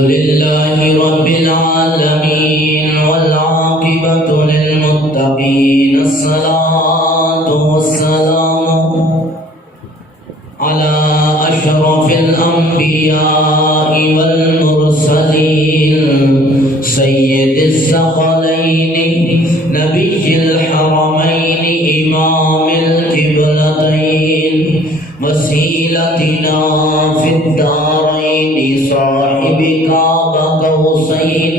لله رب العالمين والعاقبة للمتقين الصلاة والسلام على أشرف الأنبياء والمرسلين سيد الثقلين نبي الحرمين إمام القبلتين وسيلتنا في الدارين صاحب كعب قوسين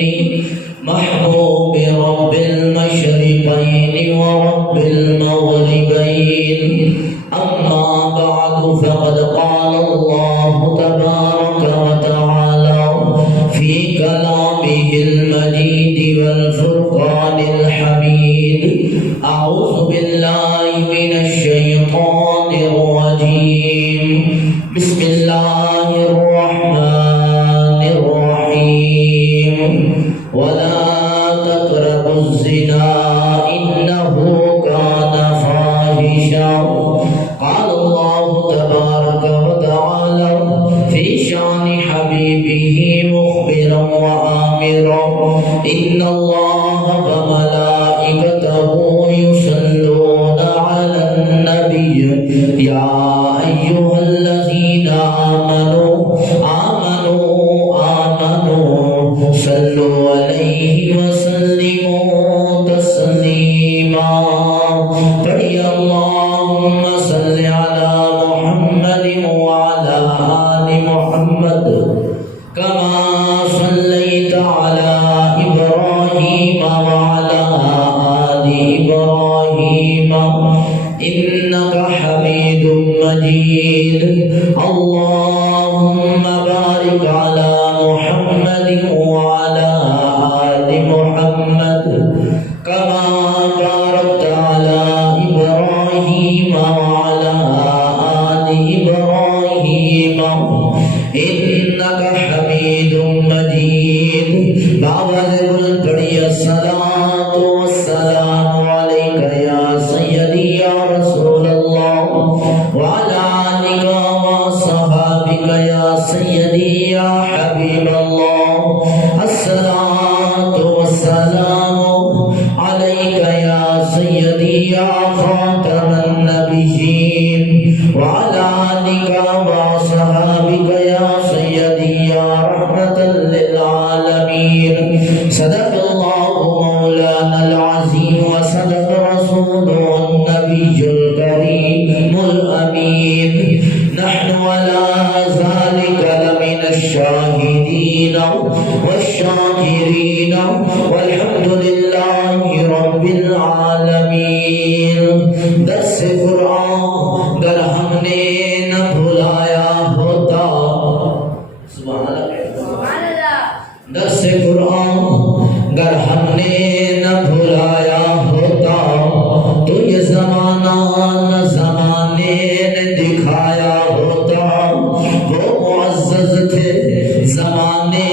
محبوب رب المشرقين ورب المغربين أما بعد فقد قال الله تبارك وتعالى في كلامه المجيد والفرقان الحميد أعوذ بالله من الشيطان الرجيم بسم الله الرحمن الرحيم ولا تقربوا الزنا إنه كان فاحشا قال الله تبارك وتعالى في شان حبيبه مخبرا وآمرا إن الله وملائكته يصلون على النبي يا أيها الذين آمنوا صلوا عليه وسلموا تسليما پڑھیے اللهم صل على محمد وعلى آل محمد كما صليت على إبراهيم وعلى آل إبراهيم إنك حميد مجيد اللهم بارك على محمد وعلى آل محمد كما باركت على إبراهيم وعلى آل إبراهيم إنك حميد مجيد بعد ذلك الصلاة والسلام عليك يا سيدي يا رسول الله وعلى آلك وصحابك يا سيدي يا حبيب الله الصلاة والسلام عليك يا سيدي يا خاتم النبيين وعلى آلك وصحابك يا سيدي يا رحمة للعالمين صدق الله مولانا العظيم وصدق رسوله النبي الكريم الأمين نحن على ذلك لمن الشاهدين والشاكرين والحمد لله رب العالمين درس قرآن گر ہم نے نہ بھلایا ہوتا سبحان اللہ درس قرآن گر ہم نے نہ بھلایا ہوتا تو یہ زمانہ نہ زمانے نے دکھایا ہوتا وہ معزز تھے زمانے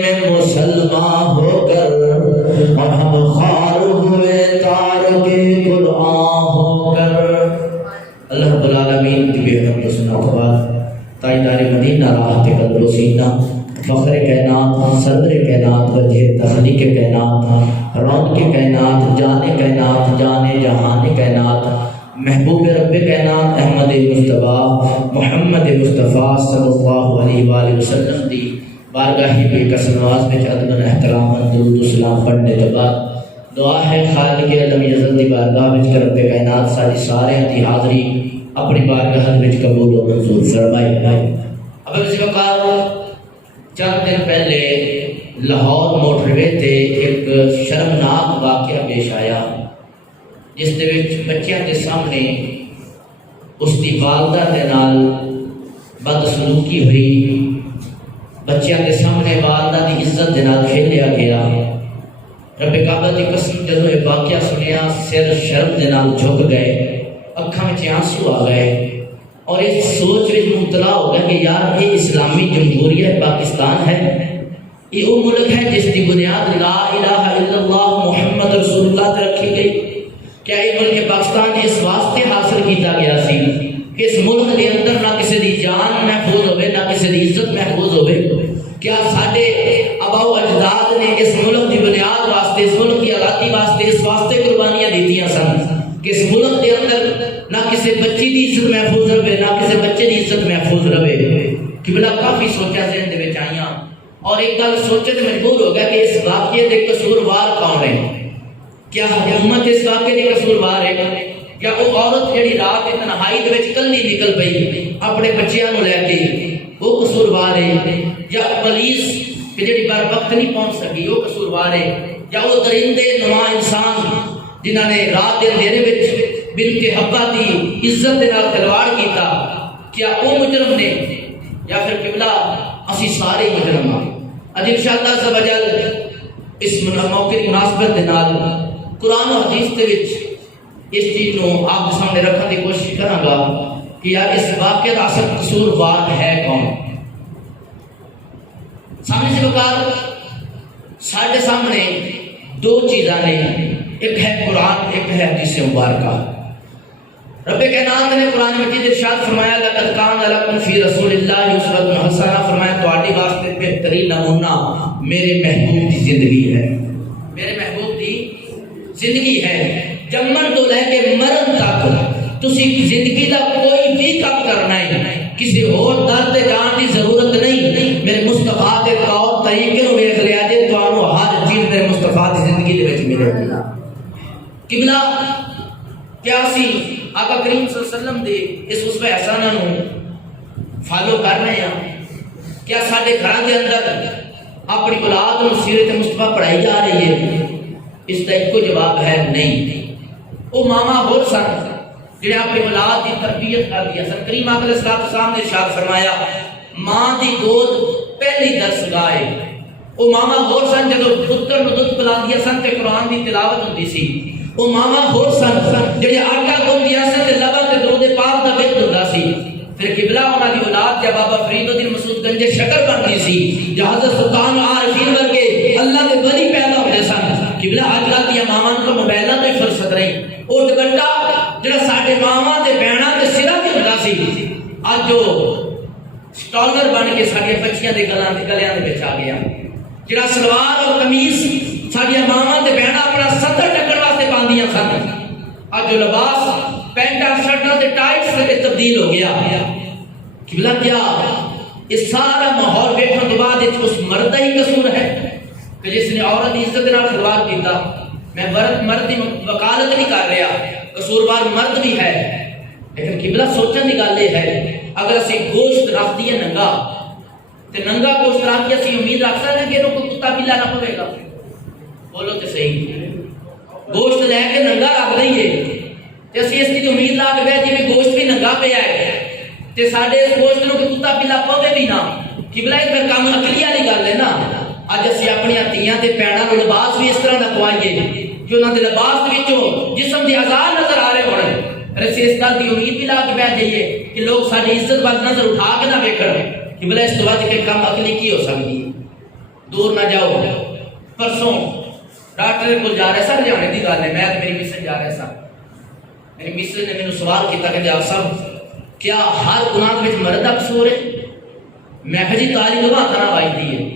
میں مسلمان ہو کر اور ہم خار ہوئے تارک قرآن ہو کر اللہ رب العالمین کی بے حد سنا اقبال تاجدار مدینہ راحت قلب و سینہ فخر کائنات صدر کائنات وجہ تخلیق کائنات رون کے کائنات جان کائنات جان جہان کائنات محبوب رب کائنات احمد مصطفیٰ محمد مصطفیٰ صلی اللہ علیہ وآلہ وسلم دی بارگاہی بے قسم نواز میں ادب احترام درود و سلام پڑھنے کے بعد دعا ہے خالق علم یزل دی بارگاہ وچ کر رب کائنات ساری سارے دی حاضری اپنی بارگاہ وچ قبول و منظور فرمائے اب اس وقت چند دن پہلے لاہور موٹر وے تے ایک شرمناک واقعہ پیش آیا جس دے وچ بچیاں دے سامنے اس دی والدہ دے نال بدسلوکی ہوئی بچیاں دے سامنے والدہ دی عزت دے نال کھیلیا گیا رب کعبہ دی قسم جدو یہ واقعہ سنیا سر شرم دے نال جھک گئے اکھاں وچ آنسو آ گئے اور اس سوچ وچ مبتلا ہو گیا کہ یار یہ اسلامی جمہوریہ پاکستان ہے یہ وہ ملک ہے جس کی بنیاد لا الہ الا اللہ محمد رسول اللہ تے رکھی گئی کیا یہ ملک پاکستان اس واسطے حاصل کیتا گیا سی کہ اس ملک کے اندر نہ جان محفوظ ہوئے نہ کسی دی عزت محفوظ ہوئے؟ کیا ساڈے آبا و اجداد نے اس ملک کی بنیاد واسطے، اس ملک کی آزادی واسطے اس واسطے قربانیاں دیتیاں سن کہ اس ملک کے اندر نہ کسی بچی دی عزت محفوظ رہے نہ کسی بچے دی عزت محفوظ رہے؟ قبلہ کافی سوچا ذہن دے وچ آئیاں اور ایک گل سوچے تے مجبور ہو گیا کہ اس واقعے دے قصوروار کون ہے؟ کیا حکومت اس واقعے دے قصوروار ہے؟ یا وہ عورت جڑی رات کی تنہائی دے وچ کلی نکل پئی اپنے بچیاں نوں لے کے وہ قصوروار ہے؟ یا پولیس کہ جڑی بر وقت نہیں پہنچ سکی وہ قصوروار ہے؟ یا وہ درندے نما انسان جنہاں نے رات دے اندھیرے وچ بنت حبہ دی عزت دے نال کھلواڑ کیتا، کیا وہ مجرم نے یا پھر قبلہ اسی سارے مجرم ہاں؟ اج انشاءاللہ عز و جل اس موقع کی مناسبت دے نال قرآن و حدیث دے وچ اس چیز کو آپ کے سامنے رکھنے کی کوشش کروں گا کہ یار اس واقعے کا اصل قصوروار ہے کون؟ سامنے سے بکار ساڑھے سامنے دو چیزاں نے، ایک ہے قرآن، ایک ہے حدیث مبارکہ۔ رب کائنات نے قرآن مجید ارشاد فرمایا لقد کان لکم فی رسول اللہ اسوۃ حسنہ، فرمایا تہاڈی واسطے بہترین نمونہ میرے محبوب کی زندگی ہے، میرے محبوب کی زندگی ہے۔ جمن تو لے کے مرن تک تسی زندگی دا کوئی بھی کام کرنا ہے، کسی اور در تے جان کی ضرورت نہیں، میرے مصطفیٰ دے طور طریقے نو ویکھ لیا جے تانوں ہر چیز میرے مصطفیٰ دی زندگی دے وچ ملے گی۔ قبلہ کیا سی آقا کریم صلی اللہ علیہ وسلم دے اس اسوہ حسنہ نو فالو کر رہے ہیں؟ کیا ساڈے گھراں دے اندر اپنی اولاد نو سیرت مصطفیٰ پڑھائی جا رہی ہے؟ اس کا ایک جواب ہے نہیں۔ وہ ماما ہور سن جنہیں اپنی اولاد کی تربیت کر دیا سن۔ کریم آقا علیہ السلام نے ارشاد فرمایا ماں دی گود پہلی درس گاہ۔ وہ ماما ہور سن جدوں پتر نوں دودھ پلا دیا سن تے قرآن دی تلاوت ہوندی سی۔ وہ ماما ہور سن جڑے آٹا گون دیا سن تے لباں تے درود پاک دا ورد ہوندا سی۔ پھر قبلہ انہاں دی اولاد جب بابا فرید الدین مسعود گنج شکر بنتی سی یا حضرت سلطان عارفین ورگے اللہ دے ولی پیدا ہوتے سن۔ قبلہ اج کل دیا ماواں کو موبائلاں تو ہی فرصت نہیں، وہ دوپٹہ جڑا ساڈے ماواں تے بہناں تے سراں تے ہوندا سی اج جو سٹالر بن کے ساڈیاں بچیاں دے گلیاں دے وچ آ گیا۔ جڑا سلوار اور قمیص ساڈیاں ماواں تے بہناں اپنا ستر ٹکر واسطے پاندیاں سن، اج جو لباس پینٹاں شرٹاں تے ٹائٹس تے تبدیل ہو گیا۔ قبلہ کیا اس سارا ماحول ویکھن تو بعد اس مرد ہی قصور ہے کہ جس نے عورت کی عزت نال کھلواڑ کیتا؟ میں مرد کی وکالت نہیں کر رہا، قصوروار مرد بھی ہے، لیکن قبلہ سوچن کی گل یہ ہے اگر اسی گوشت رکھ دیے ننگا تے ننگا گوشت رکھ کے اسی امید رکھ سکتے ہیں کہ کوئی کتا بلا نہ پوے گا؟ بولو تے صحیح، گوشت لے کے ننگا رکھ دئیے تے اسی اس کی امید لا کے بیٹھ جی گوشت بھی ننگا پیا ہے تے ساڈے اس گوشت نوں کوئی کتا بلا پوے بھی نہ۔ قبلہ اس کام عقلی والی گل ہے نا۔ اج اسی اپنی تیاں تے پیڑاں نوں لباس بھی اس طرح دا پوائیے کہ انہاں دے لباس دے وچوں جسم دی اعضاء نظر آ رہے ہون، پھر اسی اس گل دی امید بھی لا کے بیٹھ جائیے کہ لوگ ساڈی عزت وال نظر اٹھا کے نہ ویکھن۔ قبلہ اس تو بعد کہ کام عقلی کی ہو سکتی ہے؟ دور نہ جاؤ، پرسوں ڈاکٹر کو جا رہا سا لے دی گل ہے، میں میری مسز جا رہا سا، میری مسز نے مینوں سوال کیتا کہ آپ صاحب کیا ہر گناہ وچ مرد دا قصور ہے؟ میں کہ جی تاریخ گواہ طرح وائی دی ہے۔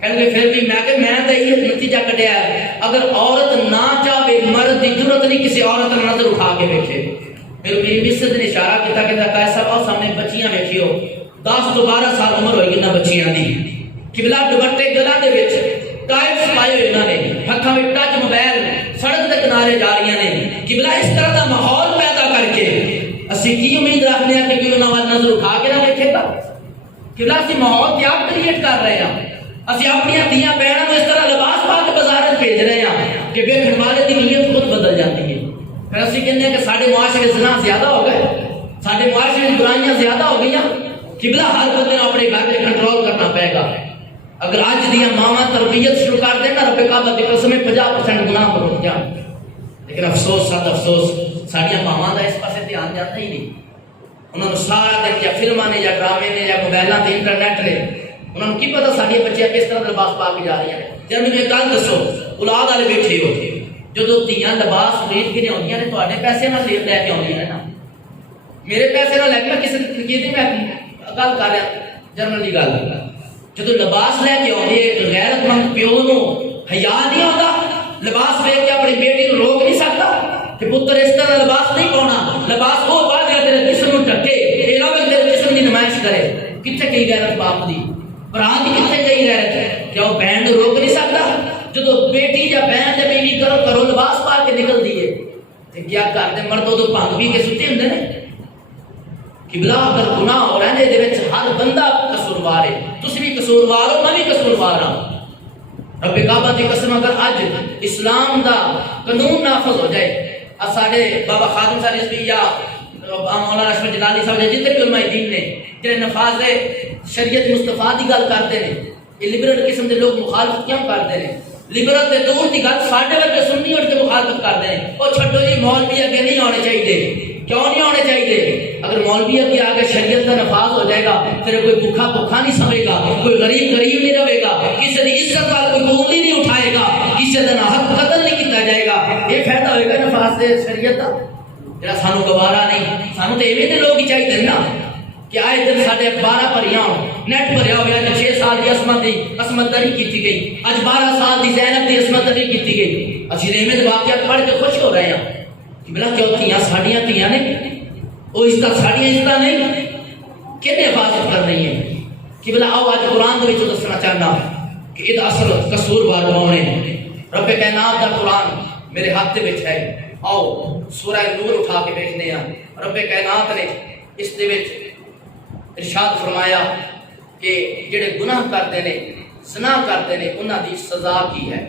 کہنے پھر بھی میں کہ میں تو یہ نتیجہ کٹیا ہے اگر عورت نہ چاہے مرد کی ضرورت نہیں کسی عورت نے نظر اٹھا کے ویکھے۔ پھر میری مسز نے اشارہ کیتا کہ قائد صاحب آؤ سامنے بچیاں ویکھیو 10 تو 12 سال عمر ہوئی نہ بچیاں دی، قبلہ دوپٹے گلاں دے وچ ٹائٹس پائے ہوئے انہاں نے، ہتھاں وچ ٹچ موبائل سڑک دے کنارے جا رہی ہیں۔ قبلہ اس طرح دا ماحول پیدا کر کے اسی کی امید رکھنے ہیں کہ کوئی انہاں وال نظر اٹھا کے نہ ویکھے گا؟ قبلہ اسی ماحول کیا کریٹ کر رہے ہیں؟ اسی اپنی دھیاں بہنوں کو اس طرح لباس پا کے بازار بھیج رہے ہیں کہ ویکھن والے کی نیت خود بدل جاتی ہے۔ پھر اسی کہتے ہیں کہ سارے معاشرے زنا زیادہ ہو گئے، سارے معاشرے میں برائیاں زیادہ ہو گئی۔ قبلہ ہر بندے نے اپنے گھر میں کنٹرول کرنا پائے گا۔ اگر اج دیا ماما تربیت شروع کر دیں نا رب کعبہ کی قسم 50% گناہ پر رک جان، لیکن افسوس ساتھ افسوس ساڈیاں ماواں دا اس پاسے دھیان جاتا ہی نہیں۔ انہوں نے سارا دن یا فلماں نے یا ڈرامے نے یا موبائلاں تے انٹرنیٹ نے، انہوں نے کی پتا ساڈیاں بچیاں کس طرح لباس پا کے جا رہی ہیں۔ جب مجھے گل دسو اولاد والے بیٹھے ہو جدو دھیاں لباس خرید کے آدیاں نے تواڈے پیسے نال لے کے آدیاں نے نا، میرے پیسے نہ لگ میں کسی کی میں گل کر رہا جرمن کی گل جدو لباس لے کے آؤں ایک غیرت مند پیو نو حیا نہیں ہوتا لباس لے کے اپنی بیٹی کو روک نہیں سکتا کہ پتر اس طرح لباس نہیں پاؤنا لباس وہ پا دیا تیرے جسم کو ڈھکے یہ نہ کہ تیرے جسم کی نمائش کرے کتنے کئی غیرت باپ دی برا کی کتنے کئی غیرت کیا وہ بہن کو روک نہیں سکتا جدو بیٹی یا بہن یا بیوی کرو لباس پا کے نکل دیے تو کیا کرتے مرد تو بھنگ بھی کے ستے ہوں نے قبلہ اگر گناہ ہو رہا ہے یہ ہر بندہ قصوروار ہے تسی بھی قصوروار ہو میں بھی قصوروار ہوں رب کعبہ کی قسم اگر اج اسلام دا قانون نافذ ہو جائے ساڈے بابا خادم صاحب رضوی یا مولانا اشرف جلالی صاحب جتنے بھی علماء دین نے جڑے نفاذ شریعت مصطفیٰ دی گل کرتے ہیں یہ لبرل قسم کے لوگ مخالفت کیوں کرتے ہیں لبرل تے دور دی گل ساڈے ورگے سنی اٹھ کے مخالفت کرتے ہیں او چھڈو جی مولوی اگے نہیں آنے چاہیے کیوں نہیں ہونے چاہیے اگر مولوی کے آگے شریعت کا نفاذ ہو جائے گا پھر کوئی بھوکا نہیں سمجھے گا کوئی غریب نہیں رہے گا کسی کی عزت والا کوئی انگلی نہیں اٹھائے گا کسی کا حق قتل نہیں کیا جائے گا یہ فائدہ ہوئے گا نفاذ سے شریعت کا جہاں سانو گوارا نہیں سانو تو ایویں دے لوگ ہی چاہیے نا کہ آئے دن سارے اخبار بھریا ہو نیٹ بھریا ہوا ہے 6 سال کی عصمت دری کی گئی اج 12 سال کی زینب کی عصمت دری کی گئی اسی ایویں واقعات پڑھ کے خوش ہو رہے ہیں بلا کیوں تھیاں ساڑیاں تھیاں نے وہ عزت ساڑیاں عزت نہیں کہنے حفاظت کر رہی ہیں کہ بلا آؤ آج قرآن دے وچ دسنا چاہنا کہ یہ اصل قصور بار کون ہے رب کائنات دا قرآن میرے ہاتھ وچ ہے آؤ سورہ نور اٹھا کے دیکھنے ہیں رب کائنات نے اس دے وچ ارشاد فرمایا کہ جڑے گناہ کرتے نے زنا کرتے نے انہاں دی سزا کی ہے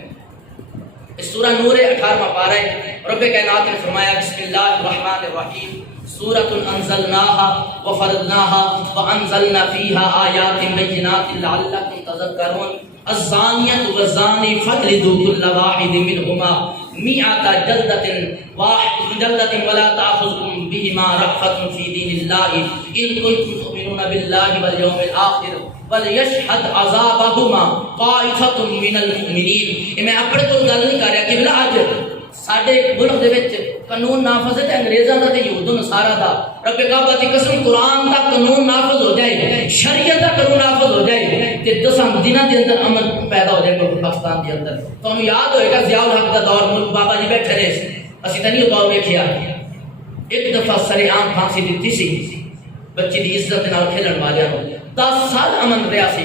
اس سورہ نور 18واں پارہ ہے رب کائنات نے فرمایا بسم اللہ الرحمن الرحیم سورۃ انزلناها وفرضناها وانزلنا فيها آیات بینات لعلکم تذکرون الزانیۃ والزانی فاجلدوا كل واحد منهما 100 جلدۃ ولا تأخذکم بهما رأفۃ فی دین اللہ ان کنتم تؤمنون باللہ والیوم الآخر وَلْيَشْهَدْ عَذَابَهُمَا طَائِفَةٌ مِّنَ الْمُؤْمِنِينَ میں اپنے کو گل نہیں کر رہا کہ بلا اج ساڈے ملک دے وچ قانون نافذ ہے تے انگریزاں دا تے یہود و نصارا دا رب کعبہ دی قسم قرآن دا قانون نافذ ہو جائے شریعت دا قانون نافذ ہو جائے تے 10 دنوں دے اندر امن پیدا ہو جائے ملک پاکستان دے اندر تانوں یاد ہوئے گا ضیاء الحق دا دور ملک بابا جی بیٹھے رہے اسی تے نہیں دور ویکھیا ایک دفعہ سرے عام پھانسی دتی سی بچی دی عزت نال کھیلن والیاں نوں 10 سال امن رہا سی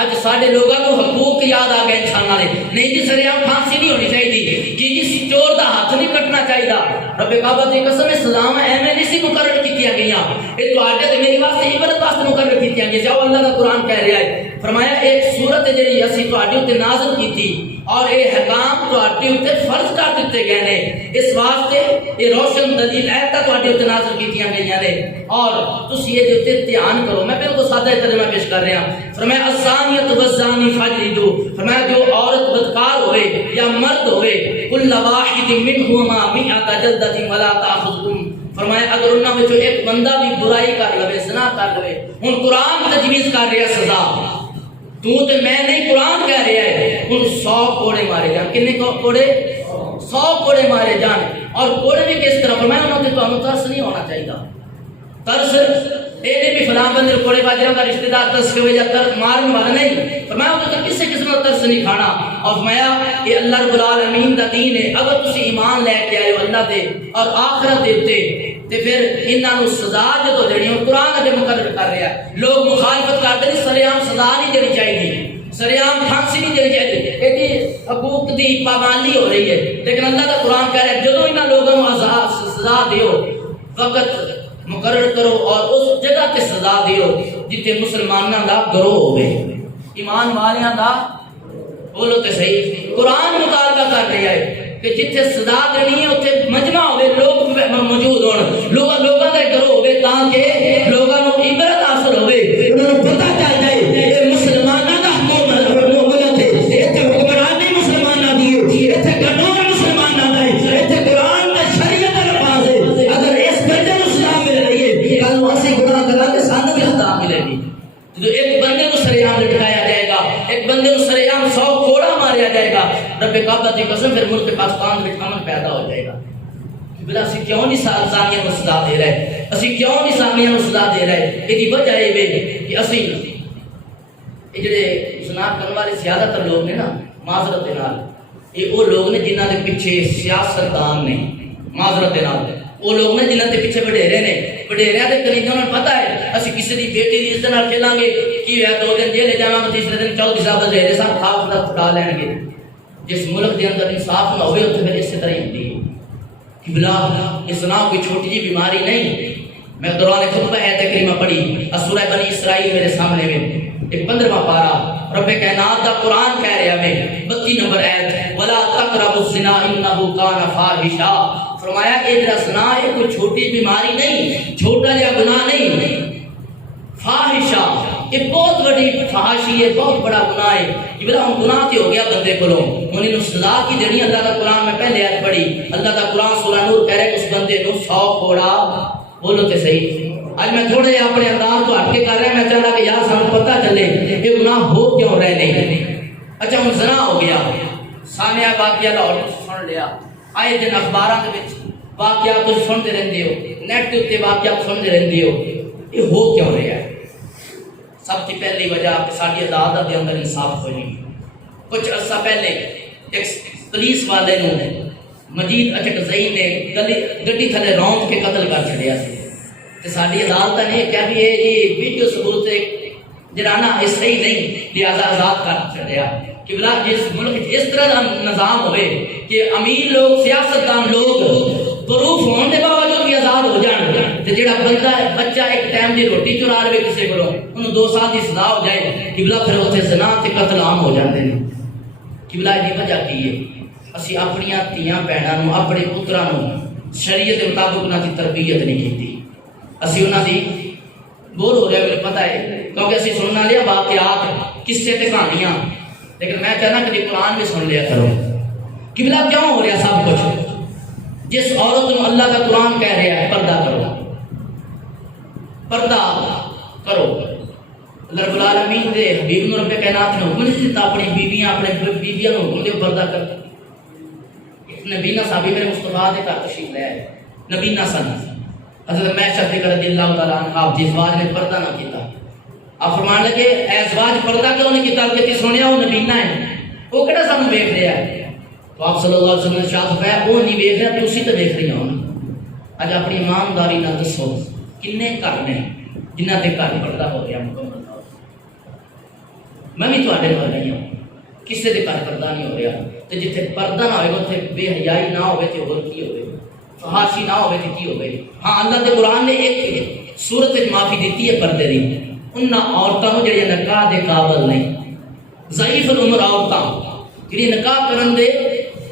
اج سارے لوگوں کو حقوق یاد آ گئے انسانوں نے نہیں جی سر عام پھانسی نہیں ہونی چاہیے کہ جس چور دا ہاتھ نہیں کٹنا چاہیے رب کعبہ دی قسم سزاواں ایویں نہیں سی مقرر کیتیاں گئیاں یہ تواڈے تے میری واسطے عبرت واسطے مقرر کیتیاں گئیاں جاؤ اللہ دا قرآن کہہ رہا ہے فرمایا ایک سورت ہے جڑی اسی تواڈے اوتے نازل کیتی اور یہ حکام تواڈے اوتے فرض کر دتے گئے نے اس واسطے یہ روشن دلیل ایتاں تواڈے اوتے نازل کیتیاں گئیاں نے اور تسی یہ اوتے دھیان کرو میں بالکل سادہ ترجمہ پیش کر رہا ہوں فرمایا الزانیۃ والزانی فاجلدوا فرمایا جو عورت بدکار ہوئے یا مرد ہوئے کل واحد منہما 100 جلدۃ ولا تأخذکم فرمایا اگر انہاں وچوں ایک بندہ بھی برائی کر لے زنا کر لے ہن قرآن تجویز کر رہا سزا تو تے میں نہیں قرآن کہہ رہا ہے ہن 100 کوڑے مارے جان کنے کوڑے 100 کوڑے مارے جان اور کوڑے بھی کس طرح فرمایا انہاں تے تانوں ترس نہیں ہونا چاہیے ترس یہ بھی فلاں بندے کوڑے باجروں کا رشتہ دار ترس کے وجہ تر مارن والا نہیں فرمایا وہ تو کسی قسم کا ترس نہیں کھانا اور فرمایا یہ اللہ رب العالمین دا دین ہے اگر تسی ایمان لے کے آئے ہو اللہ دے اور آخرت دے تے پھر انہاں نو سزا جو دینی ہے قرآن اگے مقرر کر رہا ہے لوگ مخالفت کرتے ہیں سر عام سزا نہیں دینی چاہیے سر عام پھانسی نہیں دینی چاہیے یہ حقوق دی پابندی ہو رہی ہے لیکن اللہ کا قرآن کہہ رہا ہے جدو انہاں لوگوں کو سزا دیو وقت مقرر کرو اور اس جگہ تے سزا دیو جتے مسلماناں دا گروہ ہوئے ایمان والیاں دا بولو تے صحیح قرآن مطالبہ کر رہا ہے کہ جتے سزا دینی ہے اتنے مجمع ہوئے لوگ موجود ہون لوگوں کا گروہ ہوئے تاکہ لوگوں کو عبرت حاصل ہوئے انہوں نے پتہ چل جائے یہ مسلماناں دا حکومت ہے ایتھے حکمران نہیں مسلماناں دی ایتھے قانون مسلماناں دا ہے ایتھے قرآن دا شریعت دا لفاظ ہے اگر اس بندے نو سزا مل رہی ہے کل اسی گناہ کرا کے سانوں بھی خطا ملے گی جو ایک بندے کو سر عام لٹکایا جائے گا ایک بندے کو سر عام 100 کوڑا ماریا جائے گا رب کعبہ کی قسم پھر ملک پاکستان میں امن پیدا ہو جائے گا بلا اسی کیوں نہیں زانیاں نو سزا دے رہے، اسی کیوں نہیں زانیاں نو سزا دے رہے؟ یہ وجہ یہ کہ اسی یہ جڑے زنا کرنے والے زیادہ تر لوگ نے نا معذرت دے نال، یہ وہ لوگ نے جنہاں دے پیچھے سیاستدان نے، معذرت دے نال وہ لوگ نے جنہاں دے پیچھے وڈیرے نے، وڈیریاں دے قریب انہوں نے پتہ ہے اسی کسی دی بیٹی دی عزت نال کھیلیں گے کی ہے 2 دن جیل جاواں گے، تیسرے دن چوتھی صاحب وزیر صاحب خواب نہ پٹا لین گے۔ جس ملک دے اندر انصاف نہ ہوئے اتنے پھر اسی طرح ہی ہوتی ہے کہ بلا اسنا کوئی چھوٹی جی بیماری نہیں۔ میں دوران خطبہ آیت کریمہ پڑھی سورہ بنی اسرائیل میرے سامنے میں، ایک 15واں پارہ رب کائنات دا قرآن کہہ رہا ہے 32 نمبر آیت وَلَا تَقْرَبُوا الزِّنَا إِنَّهُ كَانَ فَاحِشًا، فرمایا کہ زنا یہ کوئی چھوٹی بیماری نہیں، چھوٹا یا گناہ نہیں، فاحشہ یہ بہت بڑی فحاشی ہے، بہت بڑا گناہ ہے۔ یہ بلا ہم گناہ تے ہو گیا بندے کو انہیں سزا کی دینی۔ اللہ کا قرآن میں پہلے آیت پڑھی، اللہ کا قرآن سورہ نور کہہ رہے کہ اس بندے نو 100 کوڑا، بولو تے صحیح۔ آج میں تھوڑے اپنے انداز تو ہٹ کے کر رہا میں چاہتا کہ یار سانو پتہ چلے یہ گناہ ہو کیوں رہے نہیں۔ اچھا ہن زنا ہو گیا، سامعہ واقعہ لاہور سن لیا، آئے دن اخباراں دے وچ واقعات تسی سنتے رہندے ہو، نیٹ دے اوتے واقعات سنتے رہندے ہو، یہ ہو کیوں رہا ہے؟ سب کی پہلی وجہ کہ ساری عدالت دے اندر انصاف ہوئی۔ کچھ عرصہ پہلے ایک پولیس والے نے مجید اچکزئی نے گڈی تھلے روند کے قتل کر چھڑیا سی تے ساری عدالت نے کہا کہ یہ ویڈیو ثبوت سے جرانا اس صحیح نہیں، لہذا آزاد کر چھڑیا۔ کہ بلا جس ملک اس طرح کا نظام ہوئے کہ امیر لوگ سیاستدان لوگ پروف ہونے کے باوجود بھی آزاد ہو جان تے جڑا بندہ بچہ ایک ٹائم دی روٹی چرا رہے کسی کو انہوں 2 سال کی سزا ہو جائے، کہ بلا پھر اتنے زنا تے قتل عام ہو جاتے ہیں۔ کہ بلا یہ وجہ کی ہے اسی اپنی تیاں بہنوں اپنے پتراں شریعت کے مطابق انہاں دی تربیت نہیں کی، اسی انہاں دی بور ہو رہے مجھے پتہ ہے کیونکہ اسی سننا لیا واقعات قصے تے کہانیاں، لیکن میں چاہنا کہ قرآن بھی سن لیا کرو۔ کہ بلا کیوں ہو رہا سب کچھ؟ جس عورت کو اللہ کا قرآن کہہ رہا ہے پردہ کرو، پردہ کرو۔ اللہ رب العالمین دے حبیب رب کائنات نے حکم نہیں دیتا اپنی بیویاں اپنے بیویاں کو حکم دے پردہ کر۔ نبینا صحابی میرے مصطفیٰ دے گھر تشریف لے آئے، نبینا سن حضرت معائشہ رضی اللہ تعالیٰ عنہ آپ جس ازواج نے پردہ نہ کیتا، آپ فرمان لگے اے ازواج پردہ کیوں نہیں کیتا کہ سنیا وہ نبینا ہے، وہ کہڑا سانو ویکھ رہا ہے؟ تو آپ صلی اللہ علیہ وسلم نے ارشاد فرمایا وہ نہیں ویکھ رہا تسی تے ویکھ رہی ہو۔ اج اپنی ایمانداری نال دسو کنے گھر نے جنہاں تے گھر پردہ ہو گیا مکمل؟ میں بھی تواڈے نال نہیں ہوں، کسے دے گھر پردہ نہیں ہو رہا تے جتھے پردہ نہ ہوئے اتنے بے حیائی نہ ہوئے تے ہور کی ہوئے، فحاشی نہ ہوئے تے کی ہوئے۔ ہاں اللہ دے قرآن نے ایک صورت وچ معافی دیتی ہے پردے دی، انہاں عورتاں جڑیاں نکاح دے قابل نہیں، ضعیف العمر عورتاں جڑی نکاح کرن دے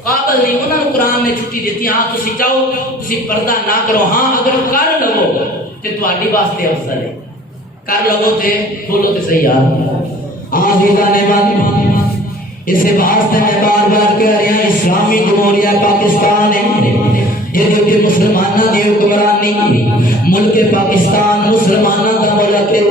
قابل نہیں، انہاں نوں قرآن نے چھٹی دیتی۔ ہاں تسی چاہو تسی پردہ نہ کرو، ہاں اگر کر لو تے تہاڈی واسطے افضل ہے، کر لو تے بولو تے صحیح یار عزیزان من اس واسطے میں بار بار کہہ رہا ہوں اسلامی جمہوریہ پاکستان ہے یہ مسلمانوں کی حکمرانی، ملک پاکستان مسلمانوں کا ملک ہے،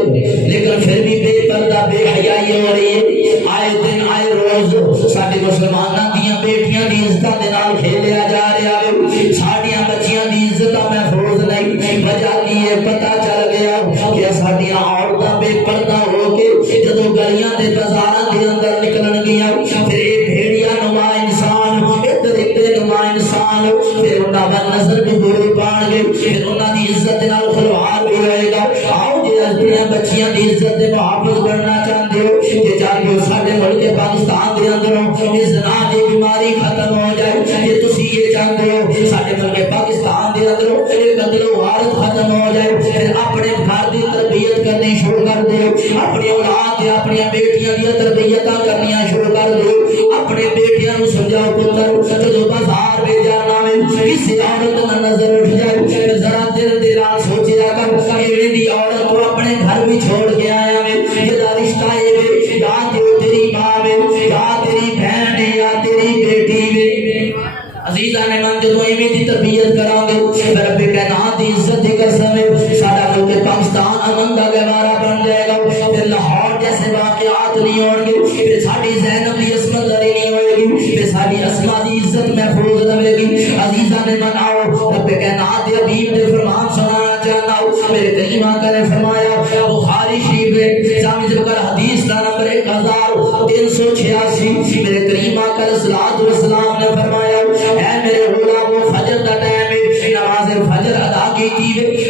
لیکن پھر بھی بے پردہ بے حیائی ہو رہی ہے۔ آئے دن آئے روز سارے مسلمانوں دیا بیٹیاں دی عزت دے نال کھیلیا جا رہا ہے، ساڈیاں بچیاں دی عزت محفوظ نہیں۔ وجہ کی ہے پتہ چل گیا کہ ساڈیاں عورتاں بے پردہ ہو کے جدوں گلیاں دے بازاراں دے اندر نکلن گیاں پھر اے بھیڑیا نما انسان اے درندے نما انسان پھر انہاں دا نظر بھی بری پان گے، پھر انہاں دی عزت نال کھلواڑ بھی ہوئے گا۔ آؤ جے اپنی بچیاں دی عزت دے محافظ بننا چاہتے ہو کہ چاہے سارے ملک پاکستان دے اندروں اس زنا دی بیماری ختم ہو جائے، کہ تسی یہ چاہتے ہو سارے ملک پاکستان دے اندروں یہ قتل و غارت ختم ہو جائے، پھر اپنے گھر دی تربیت کرنی شروع کر دیو، اپنی اولاد دی اپنی بیٹیاں دی تربیتاں کرنیاں شروع کر دیو، اپنے بیٹیاں نوں سمجھاؤ پتر جدوں بازار میں جانا میں کسی عورت نہ نظر اٹھ جائے ذرا دل دے نال سوچیا کر ایویں دی عورت کو اپنے گھر بھی چھوڑ کے آیا میں یہ رشتہ ہے یا تیری ماں میں یا تیری بہن ہے یا تیری بیٹی ہے۔ عزیزان من جدوں ایویں دی تربیت کراں گے رب کائنات دی عزت دی قسم ہے سارا ملک پاکستان امن دا گہوارہ بن جائے گا، پھر لاہور جیسے واقعات نہیں ہون گے، پھر ساڈی زینب دی عصمت داری نہیں ہوئے گی، پھر ساڈی اسما دی عزت محفوظ رہے گی۔ عزیزان من آؤ رب کائنات حبیب نے فرمان سنانا چاہتا ہوں میرے کریم آقا نے فرمایا بخاری شریف ہے جامع ذکر حدیث کا نمبر 1386 میرے کریم آقا علیہ الصلوۃ والسلام نے فرمایا اے میرے غلامو فجر کا ٹائم ہے نماز فجر ادا کی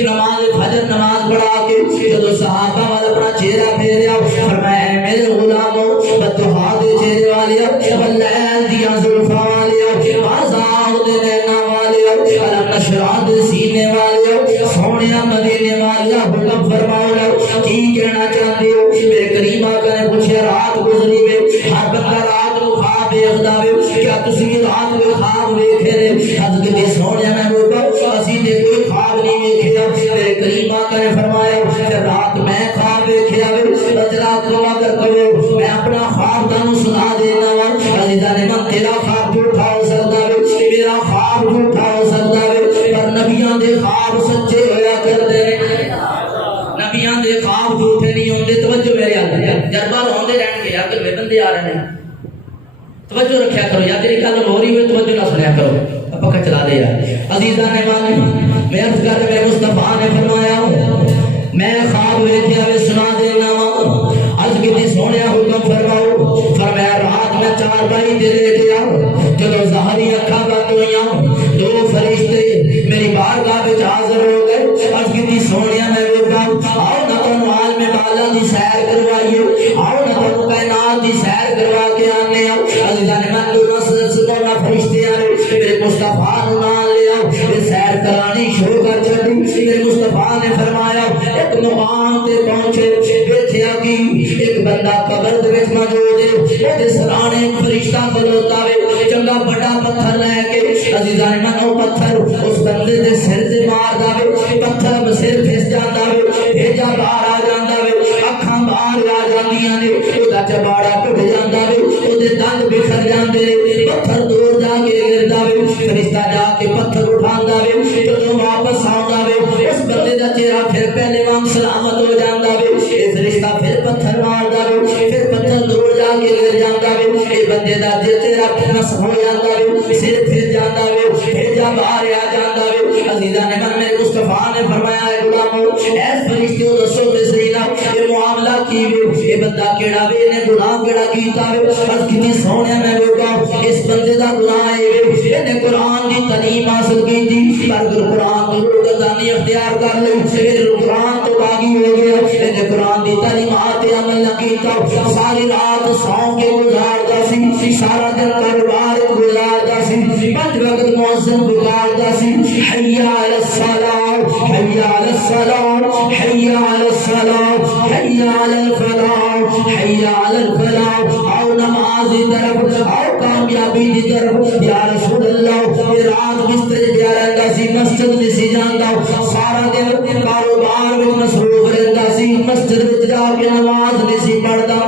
نماز فجر نماز پڑھا کے جب صحابہ والا اپنا چہرہ پھیریا فرمایا اے میرے غلامو بددعا دے چہرے والے واللیل دیا زلفاں والے بازار دے نینا والے علم نشرات دے سینے والے سونیا مدینے والے حکم فرماؤ کی کہنا چاہتے ہو میرے کریم آقا نے پوچھا رات گزری ہے ہر بندہ رات کو خواب دیکھدا ہے کیا تسی رات کو خواب ویکھے نے حضرت دی سونیا میں بولا اسی تے کوئی خواب نہیں ویکھیا میرے کریم آقا نے فرمایا کہ رات میں خواب ویکھیا ہے ذرا توبہ کرو میں اپنا خواب تانوں سنا دینا وا عزیزاں نے من تیرا خواب جھوٹا ہو سکدا ہے میرا خواب جھوٹا ہو سکدا ہے پر نبیاں دے خواب سچے ہویا کردے نے نبیاں دے خواب جھوٹے نہیں ہوندے توجہ میرے حال جذبہ ہوندے رہن گے یار کہ بندے آ رہے ہیں توجہ رکھیا کرو یا تیری گل ہو رہی ہوئے توجہ نہ سنیا کرو پکا چلا دے یار عزیزاں نے مان میں عرض کر میرے مصطفیٰ نے فرمایا میں خواب ویکھیا وے سنا دینا وا عرض کیتی سونیا حکم فرماؤ فرمایا رات میں چارپائی تے لیٹیا جدوں ظاہری اکھاں بند ہوئیاں دو فرشتے میری بارگاہ وچ حاضر ہو گئے عرض کیتی سونیا میں ویکھا آؤ نہ تانوں عالم بالا دی سیر کروائیے آؤ نہ تانوں کائنات دی سیر کروا کے آنے آؤ عزیزاں نے من سبحانہ فرشتے آئے میرے مصطفیٰ نوں نال لیا یہ سیر کرانی شروع کر چھڈی میرے مصطفیٰ نے فرمایا ایک مقام تے پہنچے ویکھیا کہ ایک بندہ قبر دے وچ موجود ہے اودے سرانے ایک فرشتہ کھلوتا وے چنگا بڑا پتھر لے کے عزیزاں نے من او پتھر اس بندے دے سر تے ماردا وے پتھر سر پھس جاندا وے بھیجا باہر آ جاندا وے اکھاں باہر آ جاندیاں نے اودا چباڑا ٹوٹ جاندا وے اودے دند بکھر جاندے نے پتھر دور جا کے گردا وے فرشتہ جا کے پتھر اٹھاندا وے جدوں واپس آندا وے اس بندے دا چہرہ پھر پہلے وانگ سلامت ہو جاندا وے اے فرشتہ پھر پتھر ماردا وے پھر پتھر دور جا کے گر جاندا وے اے بندے دا چہرہ پھر نصب ہو جاندا وے سر پھر جاندا وے بھیجا باہر آ جاندا وے عزیزاں نے من میرے مصطفیٰ نے فرمایا اے غلامو ایس فرشتے کو دسو تے صحیح نا یہ معاملہ کی وے اے بندہ کیڑا وے نے گناہ کیڑا کیتا وے بس کتنی سونیا میں ویکھا اس بندے دا گناہ ہے نے قرآن دی تعلیم حاصل کی تھی پر قرآن تو روزانی اختیار کر لے پھر قرآن تو باغی ہو گیا نے قرآن دی تعلیمات عمل نہ کیتا ساری رات سو کے گزاردا سی سارا دن کاروبار گزاردا سی پانچ وقت مؤذن پکاردا سی حی علی الصلاۃ حی علی الصلاۃ حی علی الصلاۃ حی علی الفلاح حی علی الفلاح او نماز دی طرف او کامیابی دی طرف یا رسول اللہ یہ رات بستر پہ رہندا سی مسجد میں سی جاندا سارا دن کاروبار وچ مصروف رہندا سی مسجد وچ جا کے نماز نہیں سی پڑھدا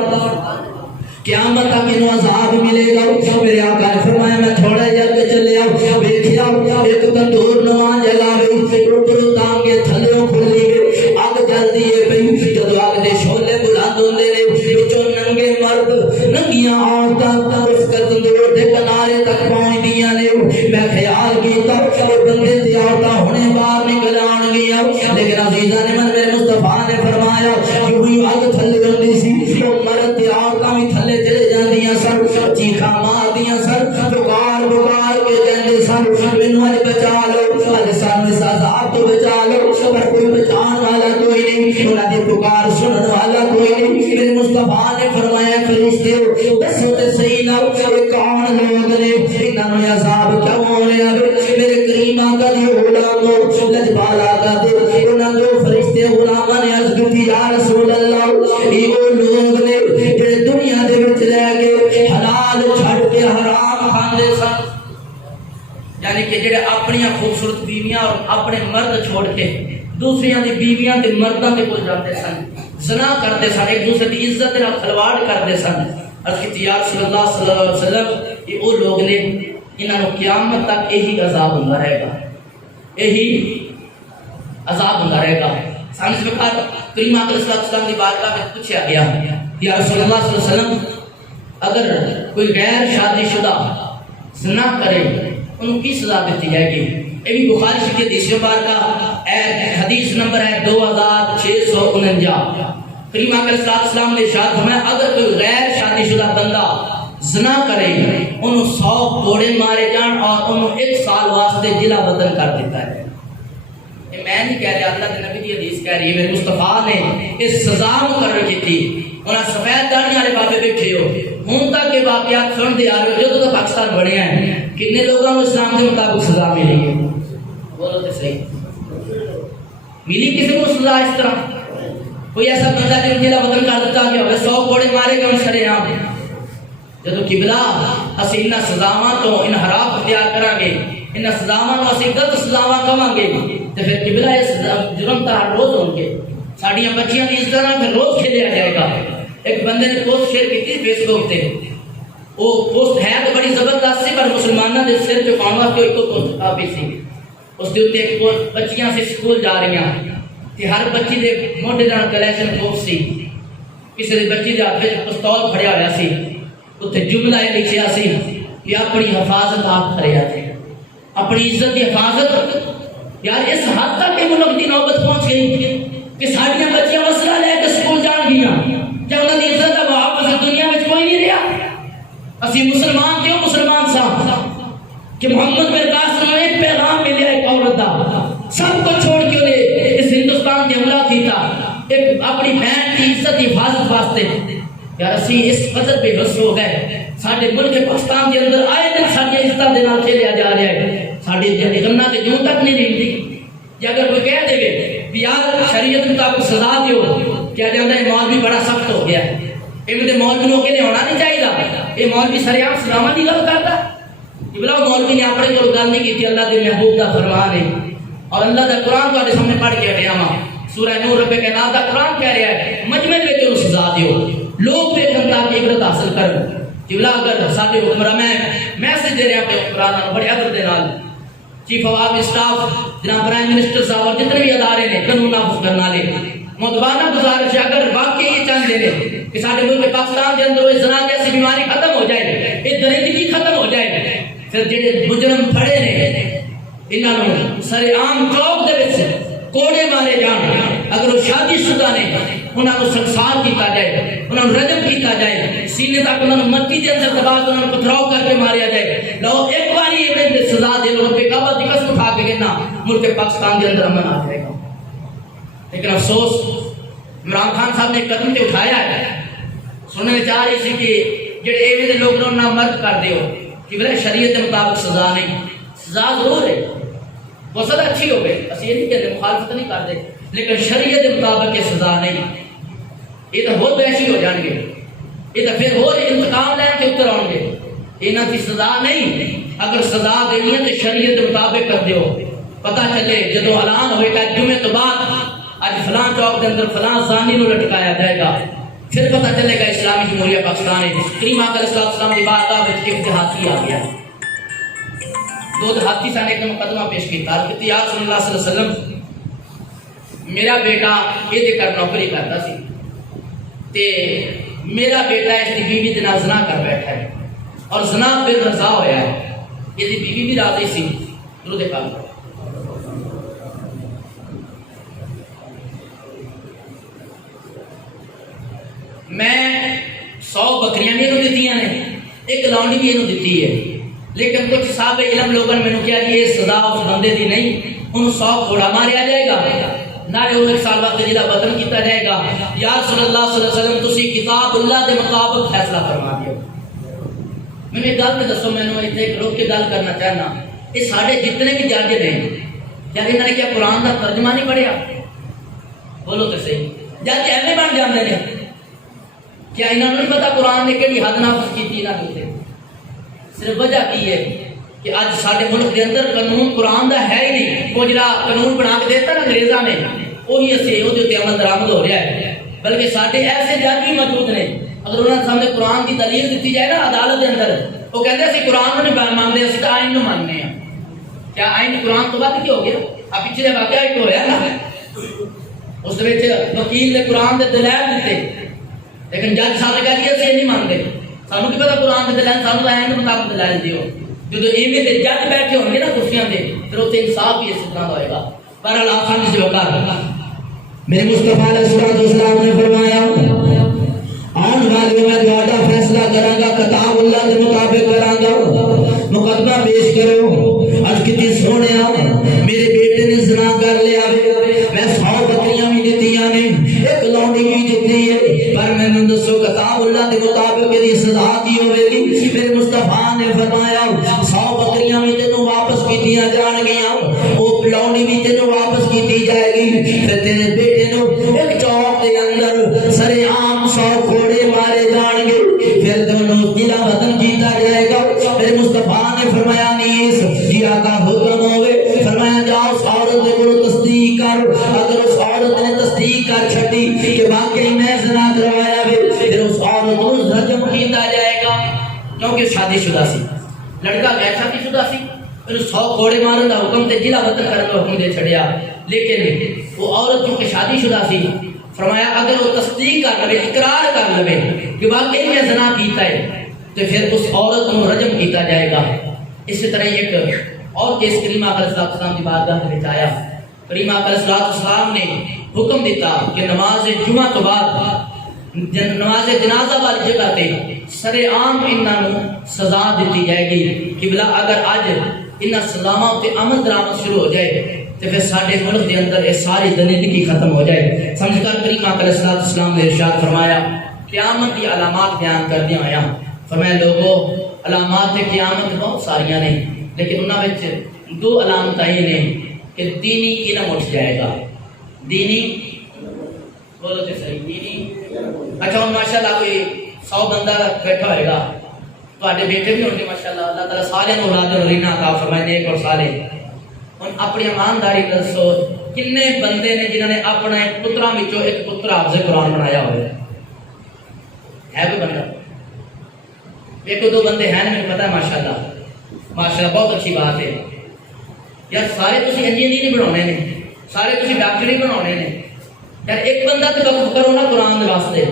قیامت تک انہوں عذاب ملے گا میرے آقا نے فرمایا میں تھوڑا جل کے چلے آؤ ویکھیا ایک تندور نواں جگہ وچ اوپر تانگے تھلےوں کھلی وے اگ جلدی ہے پئی جدوں اگ دے شعلے بلند ہوندے نے وچوں ننگے مرد ننگیاں عورتاں اس تندور دے کنارے تک پہنچدیاں نے میں خیال کیتا کہ بندے تے عورتاں ہونے باہر نکل آن گیا لیکن عزیزاں نے من میرے مصطفیٰ نے فرمایا کہ وہی اگ تھلے ہوندی سی وہ مرد تے عورتاں بھی تھلے چلے جاندیاں سن چیخاں ماردیاں سن پکار پکار کے کہندے سن مینوں اج بچا لو اج سانوں اس عذاب تو بچا لو پر کوئی بچان والا کوئی نہیں انہاں دی پکار سنن والا کوئی نہیں میرے مصطفیٰ نے فرمایا فرشتے دسو تے صحیح نہ یہ کون لوگ نے انہاں نوں عذاب کیوں ہو رہا ہے میرے کریم آقا دی غلامو لجپال آقا دے انہاں دو فرشتے غلاماں نے عرض کی یا رسول اللہ یہ وہ لوگ نے جڑے دنیا دے وچ رہ کے حلال چھڈ کے حرام کھاندے سن یعنی کہ جڑے اپنی خوبصورت بیویاں اور اپنے مرد چھوڑ کے دوسریاں دی بیویاں تے مرداں دے کول جاندے سن زنا کرتے سن ایک دوسرے دی عزت نال کھلواڑ کرتے سن عرض کی یا رسول اللہ صلی اللہ علیہ وسلم یہ وہ لوگ نے انہاں نوں قیامت تک یہی عذاب ہوندا رہے گا یہی عذاب ہوندا رہے گا سانس بخار کریم آقا صلی اللہ علیہ وسلم دی بارگاہ میں پوچھا گیا یا رسول اللہ صلی اللہ علیہ وسلم اگر کوئی غیر شادی شدہ زنا کرے انہوں کی سزا دیتی جائے گی یہ بھی بخاری شریف کی حدیث مبارکہ حدیث نمبر ہے 2649. کریم آقا علیہ السلام نے ارشاد فرمایا اگر کوئی غیر شادی شدہ بندہ زنا کرے انہوں 100 کوڑے مارے جان اور انہوں 1 سال واسطے جلا وطن کر دیتا ہے. یہ میں نہیں کہہ رہا، اللہ کے نبی کی حدیث کہہ رہی ہے. میرے مصطفیٰ نے اس سزا مقرر کی تھی. انہاں سفید داڑھی والے بابے بیٹھے ہو ہوں تک کے واقعات سنتے آ رہے ہو. جدوں تو پاکستان بنے ہیں کتنے لوگوں کو اسلام کے مطابق سزا ملی ہے؟ بولو تو صحیح. ملی کسی کو سزا اس طرح؟ کوئی ایسا بندہ جن جلا وطن کر دیتا کہ 100 کوڑے مارے گئے ان سرے عام. جدو قبلہ اسی انہاں سزاواں تو انحراف اختیار کریں گے، انہاں سزاواں تو اسی غلط سزاواں کہاں گے تو پھر قبلہ اس جرم تو ہر روز ہوں گے. ساڑیاں بچیاں دی اس طرح پھر روز کھیلیا جائے گا. ایک بندے نے پوسٹ شیئر کی تھی فیس بک تے، وہ پوسٹ ہے تو بڑی زبردست سی پر مسلمانوں دے سر تے پاؤں واسطے ایک پوسٹ آپی سی. اس دے اوتے ایک بچیاں سے سکول جا رہی ہیں تے ہر بچی دے موڈے نال کلیکشن کوف سی. کسی دی بچی دے ہاتھ وچ پستول پھڑیا ہویا سی. اتنے جملہ یہ لکھیا سی کہ اپنی حفاظت آپ کرے آتے ہیں، اپنی عزت کی حفاظت. یار اس حد تک کہ ملک کی نوبت پہنچ گئی کہ ساڑیاں بچیاں مسئلہ لے کے سکول جان گیا جب انہوں نے عزت کا محافظ دنیا میں کوئی نہیں رہا. اسی مسلمان کیوں مسلمان صاحب کہ محمد میرے قاسم نے ایک پیغام ملیا ایک عورت دا سب کو چھوڑ کے انہیں اس ہندوستان کے حملہ کیتا ایک اپنی بہن کی عزت کی حفاظت واسطے. یار اسی اس قدر بے بس ہو گئے ساڈے ملک پاکستان کے اندر آئے دن ساری عزت دے نال کھیلیا جا رہا ہے. ساڈی گنا تے جوں تک نہیں رہندی. یا اگر کوئی کہہ دے کہ یار شریعت مطابق سزا دیو کیا جاندا ہے مولوی بڑا سخت ہو گیا ہے. ایویں تے مولویوں کے لیے ہونا نہیں چاہیے. یہ مولوی سریعام سزاواں دی گل کردا. ابراہیم مولوی نے اپنے کول گل نہیں کی. اللہ دے محبوب دا فرمان ہے اور اللہ دا قرآن تہاڈے سامنے پڑھ کے ہٹیا وا. سورہ نور رب کے نام دا قرآن کہہ رہا ہے مجمع وچ انہوں سزا دیو لوگ ویکھن تاکہ عبرت حاصل کرن. جبلا اگر سارے حکمراں میں میسج دے رہا اپنے حکمرانوں بڑے ادب دے نال چیف آف اسٹاف جناب پرائم منسٹر صاحب اور جتنے بھی ادارے نے قانون نافذ کرنے والے مدبانہ گزارش ہے اگر واقعی یہ چاہتے ہیں کہ سارے ملک پاکستان کے اندر وہ زنا جیسی بیماری ختم ہو جائے یہ درندگی ختم ہو جائے پھر جڑے مجرم پھڑے نے انہوں نے سر عام چوک دے وچ کوڑے مارے جان. اگر وہ شادی شدہ نے انہوں کو سنسار کیتا جائے انہوں رجم کیتا جائے سینے تک انہوں مٹی دے اندر دبا کے انہوں پتھراؤ کر کے ماریا جائے. لو ایک باری یہ سزا دے لو رب کعبہ کی قسم اٹھا کے کہنا ملک پاکستان کے اندر امن آ جائے گا. لیکن افسوس عمران خان صاحب نے قدم تے اٹھایا ہے. سننے چاہ رہی سی کہ جڑے ایویں دے لوگ نہ مرد کر دیو کہ بھئی شریعت کے مطابق سزا نہیں. سزا ضرور ہے وہ سزا اچھی ہو گئی اسی یہ نہیں کہتے مخالفت نہیں کرتے لیکن شریعت کے مطابق یہ سزا نہیں. یہ تو بہت وحشی ہو جان گے. یہ تو پھر اور انتقام لین کے اتر آؤ گے. یہاں کی سزا نہیں. اگر سزا دینی ہے تو شریعت کے مطابق کر دیو. پتہ چلے جدو اعلان ہوئے گا جمعے تو بعد اج فلاں چوک کے اندر فلاں زانی نو لٹکایا جائے گا پھر پتہ چلے گا اسلامی جمہوریہ پاکستان ہے. کریم آقا علیہ السلام کی بارگاہ میں ایک دیہاتی آ گیا. دو دیہاتی سے ایک مقدمہ پیش کیا کہ یا رسول اللہ صلی اللہ علیہ وسلم میرا بیٹا یہ دے کر نوکری کرتا سی تے میرا بیٹا اس کی بیوی دے نال زنا کر بیٹھا ہے اور زنا بے رضا ہویا ہے. یہ دی بیوی بھی راضی سی. درود پاک میں 100 بکریاں بھی انہوں دیتی ہیں ایک لانڈی بھی انہوں دیتی ہے. لیکن کچھ صاحب علم لوگوں نے میں کیا یہ سزا اس بندے دی نہیں انہوں 100 گھوڑا ماریا جائے گا نالے وہ 1 سال وقت جدا بدن کیتا جائے گا. یا صلی اللہ صلی اللہ علیہ وسلم تسی کتاب اللہ دے مطابق فیصلہ فرما دیو. میں ایک گل تے دسو مینوں ایتھے ایک روک کے گل کرنا چاہنا یہ سارے جتنے بھی جج نے کیا انہوں نے کیا قرآن کا ترجمہ نہیں پڑھیا؟ بولو تو صحیح. جج ایویں بن جاندے نے کیا انہوں نے نہیں پتا قرآن نے کہڑی حد نافذ کی انہوں نے؟ صرف وجہ کی ہے کہ اج سارے ملک کے اندر قانون قرآن دا ہے ہی نہیں. وہ جڑا قانون بنا کے دیتا نا انگریزاں نے وہی اسی وہ عمل درآمد ہو رہا ہے. بلکہ سارے ایسے جج بھی موجود نے اگر انہوں نے سامنے قرآن کی دلیل دیتی جائے نا عدالت کے اندر وہ کہتے ہیں قرآن نہیں مانتے اسی تو آئین ماننے ہیں. کیا آئین قرآن تو بعد کیا ہو گیا؟ اب پچھلے واقعہ ایک ہوا نا اس وکیل نے قرآن کے دلائل دیتے لیکن جج صاحب نے کہا جی اسی نہیں مانتے. سانو کی پتا قرآن کے دلائل سانو آئین کے مطابق دلائل دیو. جب ایویں تے جج بیٹھے ہوں گے نا کرسیاں دے پھر اتنے انصاف بھی اس طرح ہوئے گا. بہرحال آسانی سے وقار میرے مصطفیٰ علیہ السلام نے فرمایا آن والے میں دوڑا فیصلہ کروں گا کتاب اللہ کے مطابق کروں گا. مقدمہ پیش کرو. آج کتنی سونے میرے بیٹے نے زنا کر لیا میں 100 بکریاں بھی دیتیاں نے ایک لونڈی بھی دیتی ہے پر میں نے دسو کتاب اللہ کے مطابق کی سزا کی ہوئے گی. میرے مصطفیٰ نے فرمایا 100 بکریاں بھی تینوں واپس کیتیاں جان گیاں وہ لونڈی بھی تینوں واپس کیتی جائے گی. پھر تیرے بیٹے نو ایک چوک کے اندر سرے عام 100 گھوڑے مارے جان گے پھر دونوں ضلع وطن جیتا جائے گا. میرے مصطفیٰ نے فرمایا نیس جی آقا حکم ہوئے فرمایا جاؤ اس عورت نے کو تصدیق کر. اگر اس عورت نے تصدیق کر چھٹی کہ واقعی میں زنا کروایا ہے پھر اس عورت کو رجم کیتا جائے گا کیونکہ شادی شدہ سی لڑکا غیر شادی شدہ سی. پھر 100 گھوڑے مارن کا حکم تے ضلع وطن کرنے کا حکم دے چھڑیا لیکن وہ عورت چونکہ شادی شدہ سی فرمایا اگر وہ تصدیق کر لے اقرار کر لے کہ واقعی میں زنا کیتا ہے تو پھر اس عورت کو رجم کیتا جائے گا. اسی طرح ایک اور کیس کریمہ علیہ السلام کی بارگاہ میں آیا. کریمہ علیہ السلام نے حکم دیتا کہ نماز جمعہ تو بعد نماز جنازہ والی جگہ تے سرے عام انہاں سزا دیتی جائے گی کہ بلا اگر اج انہاں سزاواں تے عمل درآمد شروع ہو جائے تو پھر سارے ملک کے اندر یہ ساری درندگی ختم ہو جائے. سمجھ کر کریمہ علیہ السلام نے ارشاد فرمایا قیامت کی علامات بیان کر دیا ہویا. فرمایا لوگوں علامات قیامت بہت ساریاں نے لیکن انہاں وچ 2 علامتیں ہیں کہ دینی علم اٹھ جائے گا. دینی بولو تے صحیح دینی اچھا ہن ماشاءاللہ کوئی 100 بندہ بیٹھا ہوئے گا تواڈے بیٹے بھی ہوں گے ماشاءاللہ اللہ تعالیٰ سارے نوں اولاد رینا عطا فرمائے نیک اور صالح. ہن اپنی ایمانداری دسو کنے بندے نے جنہاں نے اپنے پتراں وچوں ایک پتر حافظ قرآن بنایا ہوئے ہے کوئی بندہ؟ ایک 2 بندے ہیں مجھے پتا ہے ماشاءاللہ بہت اچھی بات ہے یار. سارے تسی انجینئر بناونے نے سارے تسی ڈاکٹر بناونے نے یار ایک بندہ تو وقف کرو نا قرآن دے واسطے.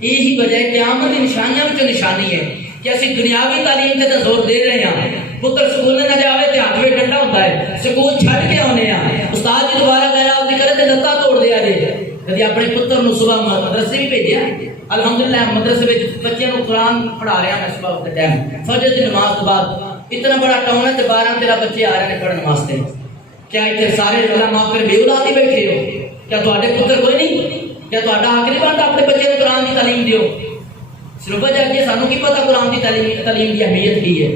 یہی وجہ ہے قیامت کی نشانیاں وچوں نشانی ہے کہ اسی دنیاوی تعلیم تے زور دے رہے ہیں. پتر سکول نہ جاوے تے ہاتھ میں ڈنڈا ہوتا ہے سکول چھڈ کے آنے ہیں استاد جی دوبارہ غیرت کرے تے لتاں توڑ دیا جے. کدی اپنے پتر نو صبح مدرسے بھی بھیجیا الحمدللہ مدرسے وچ بچیاں نو قرآن پڑھا رہے ہیں صبح وقت ٹائم فجر دی نماز تو بعد اتنا بڑا ٹاؤن ہے تے 12-13 بچے آ رہے ہیں پڑھن واسطے. کیا اتنے سارے علماء پھر بے اولاد ہی بیٹھے ہو؟ کیا تواڈے پتر کوئی نہیں؟ کیا تہاڈا حق نہیں بنتا اپنے بچے کو قرآن کی تعلیم دیو؟ صرف وجہ کہ سانو کی پتہ قرآن کی تعلیم کی اہمیت کی ہے.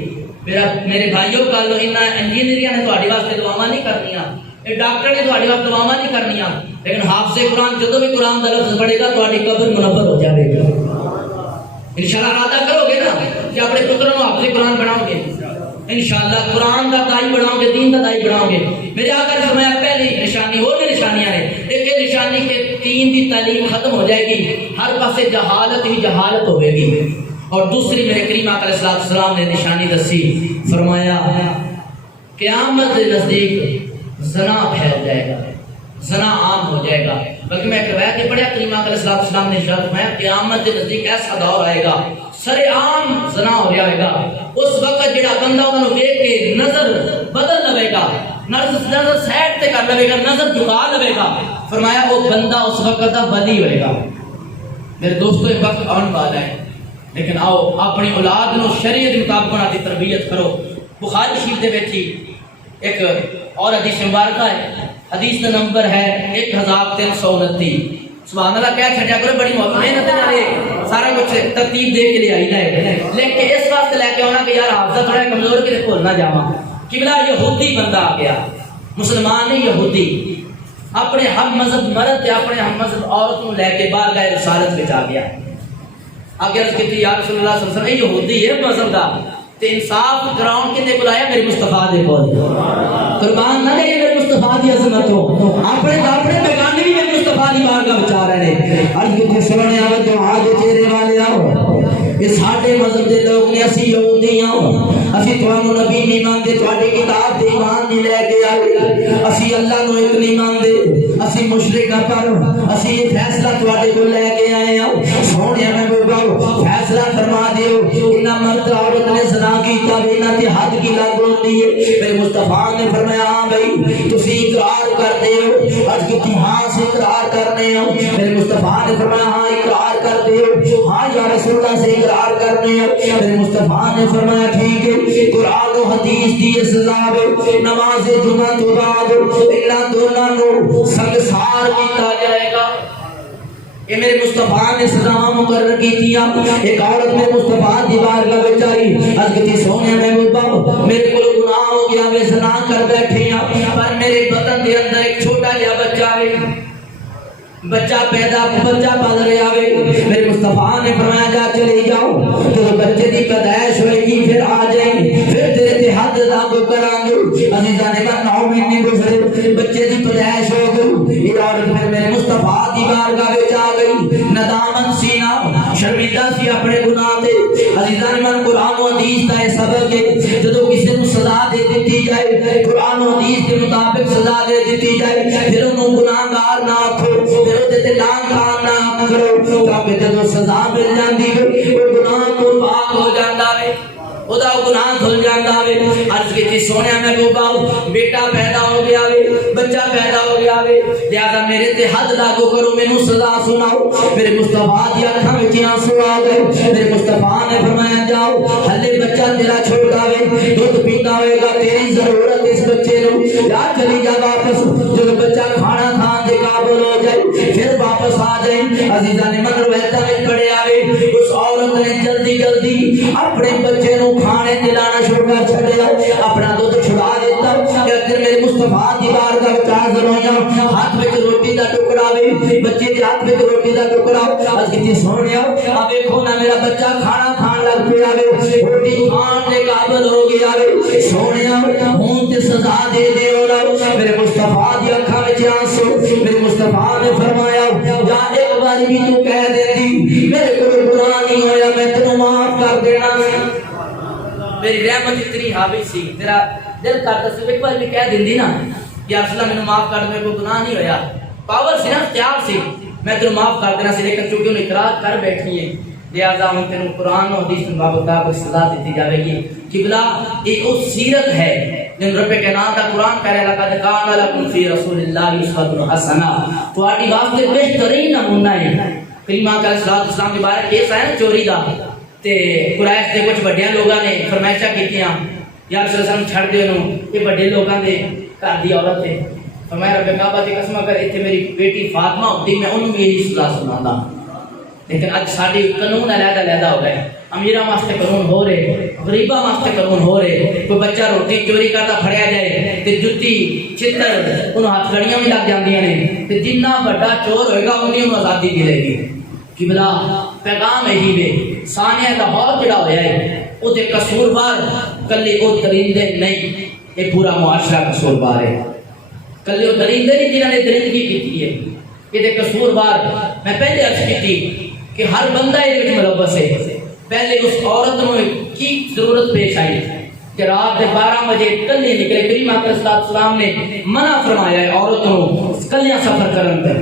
میرے بھائیوں کل انہاں انجینئریاں نے تہاڈے واسطے دعاواں نہیں کرنیاں یہ ڈاکٹر نے تہاڈے واسطے دعاواں نہیں کرنیاں لیکن حافظ قرآن جدوں بھی قرآن دا لفظ پڑھے گا تہاڈی قبر منور ہو جائے گا. انشاءاللہ ارادہ کرو گے نا کہ اپنے پتروں کو حافظ قرآن بناؤ گے انشاءاللہ قرآن کا دائی بناؤ گے دین کا دائی بناؤ گے. میرے آقا نے فرمایا پہلی نشانی اور بھی نشانیاں نے ایک نشانی کہ دین کی تعلیم ختم ہو جائے گی ہر پاسے جہالت ہی جہالت ہوئے گی. اور دوسری میرے کریم آقا علیہ السلام نے نشانی دسی فرمایا قیامت کے نزدیک زنا پھیل جائے گا زنا عام ہو جائے گا. بلکہ میں ایک روایت پڑھیا کریم آقا علیہ السلام نے ارشاد فرمایا قیامت کے نزدیک ایسا دور آئے گا سر عام زنا ہو جائے گا. اس وقت جڑا بندہ انہوں نے دیکھ کے نظر بدل لے گا نظر سائڈ تے کر لے گا نظر جھکا لے گا. فرمایا وہ بندہ اس وقت دا ولی ہوئے گا. میرے دوستو یہ وقت آن والا ہے لیکن آؤ اپنی اولاد نو شریعت مطابق دی تربیت کرو. بخاری شریف دے وچ ایک اور حدیث مبارکہ ہے حدیث کا نمبر ہے 1329. سبحان اللہ کہہ چھڈیا کرو بڑی محنت نال سارا کچھ ترتیب دے کے لے آئی ہے لیکن اس واسطے لے کے آنا کہ یار حافظہ تھوڑا کمزور کے بھول نہ جاواں. قبلہ یہودی بندہ آ گیا مسلمان نہیں یہودی اپنے ہم مذہب مرد تے اپنے ہم مذہب عورت کو لے کے باہر گئے رسالت وچ آ گیا. آگے عرض کی یا رسول اللہ صلی اللہ علیہ وسلم یہودی ہے مذہب دا تے انصاف کراؤن کتے بلایا میرے مصطفیٰ دے کول قربان نہ دے میرے مصطفیٰ دی عظمت ہو اپنے بیگانے بھی میرے مصطفیٰ دی بارگاہ وچ آ رہے ہیں. عرض کی سننے آو تو آج چہرے والے آؤ یہ ساڈے مذہب دے لوگ نے اسی یہودی ہاں اسی تانوں نبی نہیں مانتے تواڈی کتاب تے ایمان نہیں لے کے آئے اسی اللہ نو ایک نہیں مانتے اسی مشرک پر اسی یہ فیصلہ تواڈے کو لے کے آئے ہاں. سونے میں بولو فیصلہ فیصلہ فرما دیو انہا مرد عورت نے زنا کیتا بھی انہا تے حد کی لگ ہوتی ہے میرے مصطفیٰ نے فرمایا ہاں بھئی تسی اقرار کر دیو آج کی ہاں سے اقرار کرنے ہو میرے مصطفیٰ نے فرمایا ہاں اقرار کر دیو ہاں یا رسول اللہ سے اقرار کرنے ہو میرے مصطفیٰ نے فرمایا ٹھیک ہے قرآن و حدیث دی سزا ہے نماز جمعہ تو بعد انہا دونوں نو سنگسار کیتا جائے گا یہ میرے مصطفیٰ نے سزا مقرر کی تھی ایک عورت میرے مصطفیٰ دیوار کا بچائی آج کتی سونے محبوبہ میرے کو گناہ ہو گیا میں زنا کر بیٹھے ہیں پر میرے بدن دے اندر ایک چھوٹا لیا بچہ ہے بچہ پل رہا ہے میرے مصطفیٰ نے فرمایا جا چلے جاؤ تو بچے دی پیدائش ہوئے گی پھر آ جائیں پھر تیرے تے حد لاگو کران گے عزیزانے کا 9 مہینے گزرے بچے دی پیدائش ہو گئی یہ عورت پھر میرے مصطفیٰ دی بارگاہ وچ آ گئی ندامت سینا شرمندہ سی اپنے گناہ تے عزیزانے من قرآن و حدیث کا یہ سبق ہے جدو کسی کو سزا دے دیتی جائے قرآن و حدیث کے مطابق سزا دے دیتی جائے پھر انہوں گناہگار نہ آکھو تے لان کام نہ کرو تاکہ جدو سزا مل جاندی ہے وہ گناہ تو پاک ہو جاندا ہے او دا گناہ دھل جاندا ہے عرض کیتی سونیا محبوبہ بیٹا پیدا ہو گیا ہے بچہ پیدا ہو گیا ہے لہذا میرے تے حد لاگو کرو مینوں سزا سناؤ میرے مصطفیٰ دی اکھاں وچ آنسو آ گئے میرے مصطفیٰ نے فرمایا جاؤ ہلے بچہ تیرا چھوٹا ہے دودھ پیندا ہوئے گا تیری ضرورت اس بچے نو یا چلی جا واپس جب بچہ کھانا کھان دے قابل ہو جائے پھر واپس آ جائیں عزیزان من روایتاں وچ پڑھے آوے اس عورت نے جلدی جلدی اپنے بچے نو کھانے دلانا شروع کر چھڑیا اپنا دودھ چھڑا دیتا اگر میرے مصطفیٰ دی بارگاہ وچ حاضر ہویا ہاتھ وچ روٹی دا ٹکڑا وے بچے دے ہاتھ وچ روٹی دا ٹکڑا اس کیتی سونیا اب دیکھو نا میرا بچہ کھانا کھان لگ پیا وے روٹی کھان دے قابل ہو گیا وے سونیا ہن تے سزا دے دے اولا میرے مصطفیٰ دی اکھاں وچ آنسو میرے مصطفیٰ نے فرمایا جا ایک بار بھی تو کہہ دیتی میرے کو گناہ نہیں ہویا میں تینوں معاف کر دینا میری رحمت اتنی حاوی سی تیرا دل کرتا سی ایک بار بھی کہہ دیندی نا یا رسول اللہ میں معاف کر دے کوئی گناہ نہیں ہویا پاور سی نا اختیار سی میں تینوں معاف کر دینا سی لیکن چونکہ انہوں اقرار کر بیٹھی ہے لہذا ہم تینوں قرآن و حدیث میں بابتا کوئی سزا دیتی جاوے گی قبلہ ایک اس سیرت ہے جن رب کے نام کا قرآن کہہ رہا لقد کان لکم فی رسول اللہ اسوۃ حسنہ تو آٹی واسطے بہترین نمونہ ہے کریمہ کا اسلام کے بارے کیس آیا نا چوری دا تے قریش دے کچھ بڑیاں لوگاں نے فرمائشاں کیتیاں یا رسول اللہ چھڑ دے انہوں یہ بڑے لوگاں دے کر دی عورت ہے فرمایا رب کعبہ کی قسم اگر اتنے میری بیٹی فاطمہ ہوتی میں انہوں یہی سزا سناتا لیکن اج ساڈے قانون علیحدہ ہو گئے امیراں واسطے قانون ہو رہے غریباں واسطے قانون ہو رہے کوئی بچہ روٹی چوری کرتا پھڑیا جائے تے جُتی چھتر انہوں ہاتھ گڑیاں بھی لگ جاندیاں نے تے جنہ بڑا چور ہوئے گا انہیں آزادی ملے گی قبلہ پیغام یہی وے سانیہ لاہور جڑا ہویا ہے او دے قصوروار کلے او درندے نہیں یہ پورا معاشرہ قصوروار ہے کلے او درندے نہیں جنہوں نے درندگی کی ہے یہ دے قصوروار میں پہلے عرض کی تھی کہ ہر بندہ یہ ملوث ہے پہلے اس عورت میں کی ضرورت پیش آئی کہ رات دے 12 بجے کلے نکلے کریم اکرم صلی اللہ علیہ وسلم نے منع فرمایا ہے عورتوں کلیاں سفر کرن تے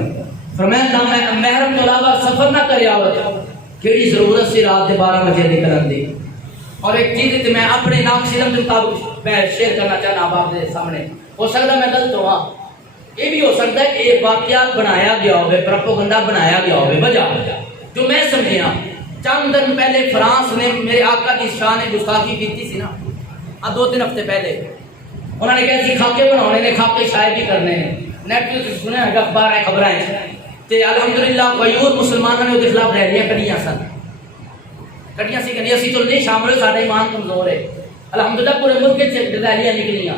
فرمایا نہ محرم کے علاوہ سفر نہ کرے عورت کیڑی ضرورت سی رات دے 12 بجے نکلن دی اور ایک چیز تے میں اپنے ناقص علم کے مطابق میں شیئر کرنا چاہنا آپ کے سامنے ہو سکتا میں غلط ہوا یہ بھی ہو سکتا ہے کہ یہ واقعات بنایا گیا ہوئے پروپیگنڈا بنایا گیا ہوئے وجہ جو میں سمجھیا چند دن پہلے فرانس نے میرے آقا کی شان گستاخی کی سی نا 2-3 ہفتے پہلے انہوں نے کہا سی خاکے بنانے نے خاکے شائع بھی کرنے ہیں نیٹ پہ سنے ہیں اخبار ہے خبریں تے الحمدللہ غیور مسلمانوں نے وہ خلاف ریلیاں کڑیاں سن کڑیاں سی کہ اسی تو نہیں شامل ہوئے سارا ایمان کمزور ہے الحمدللہ پورے ملک سے ریلیاں نکلیاں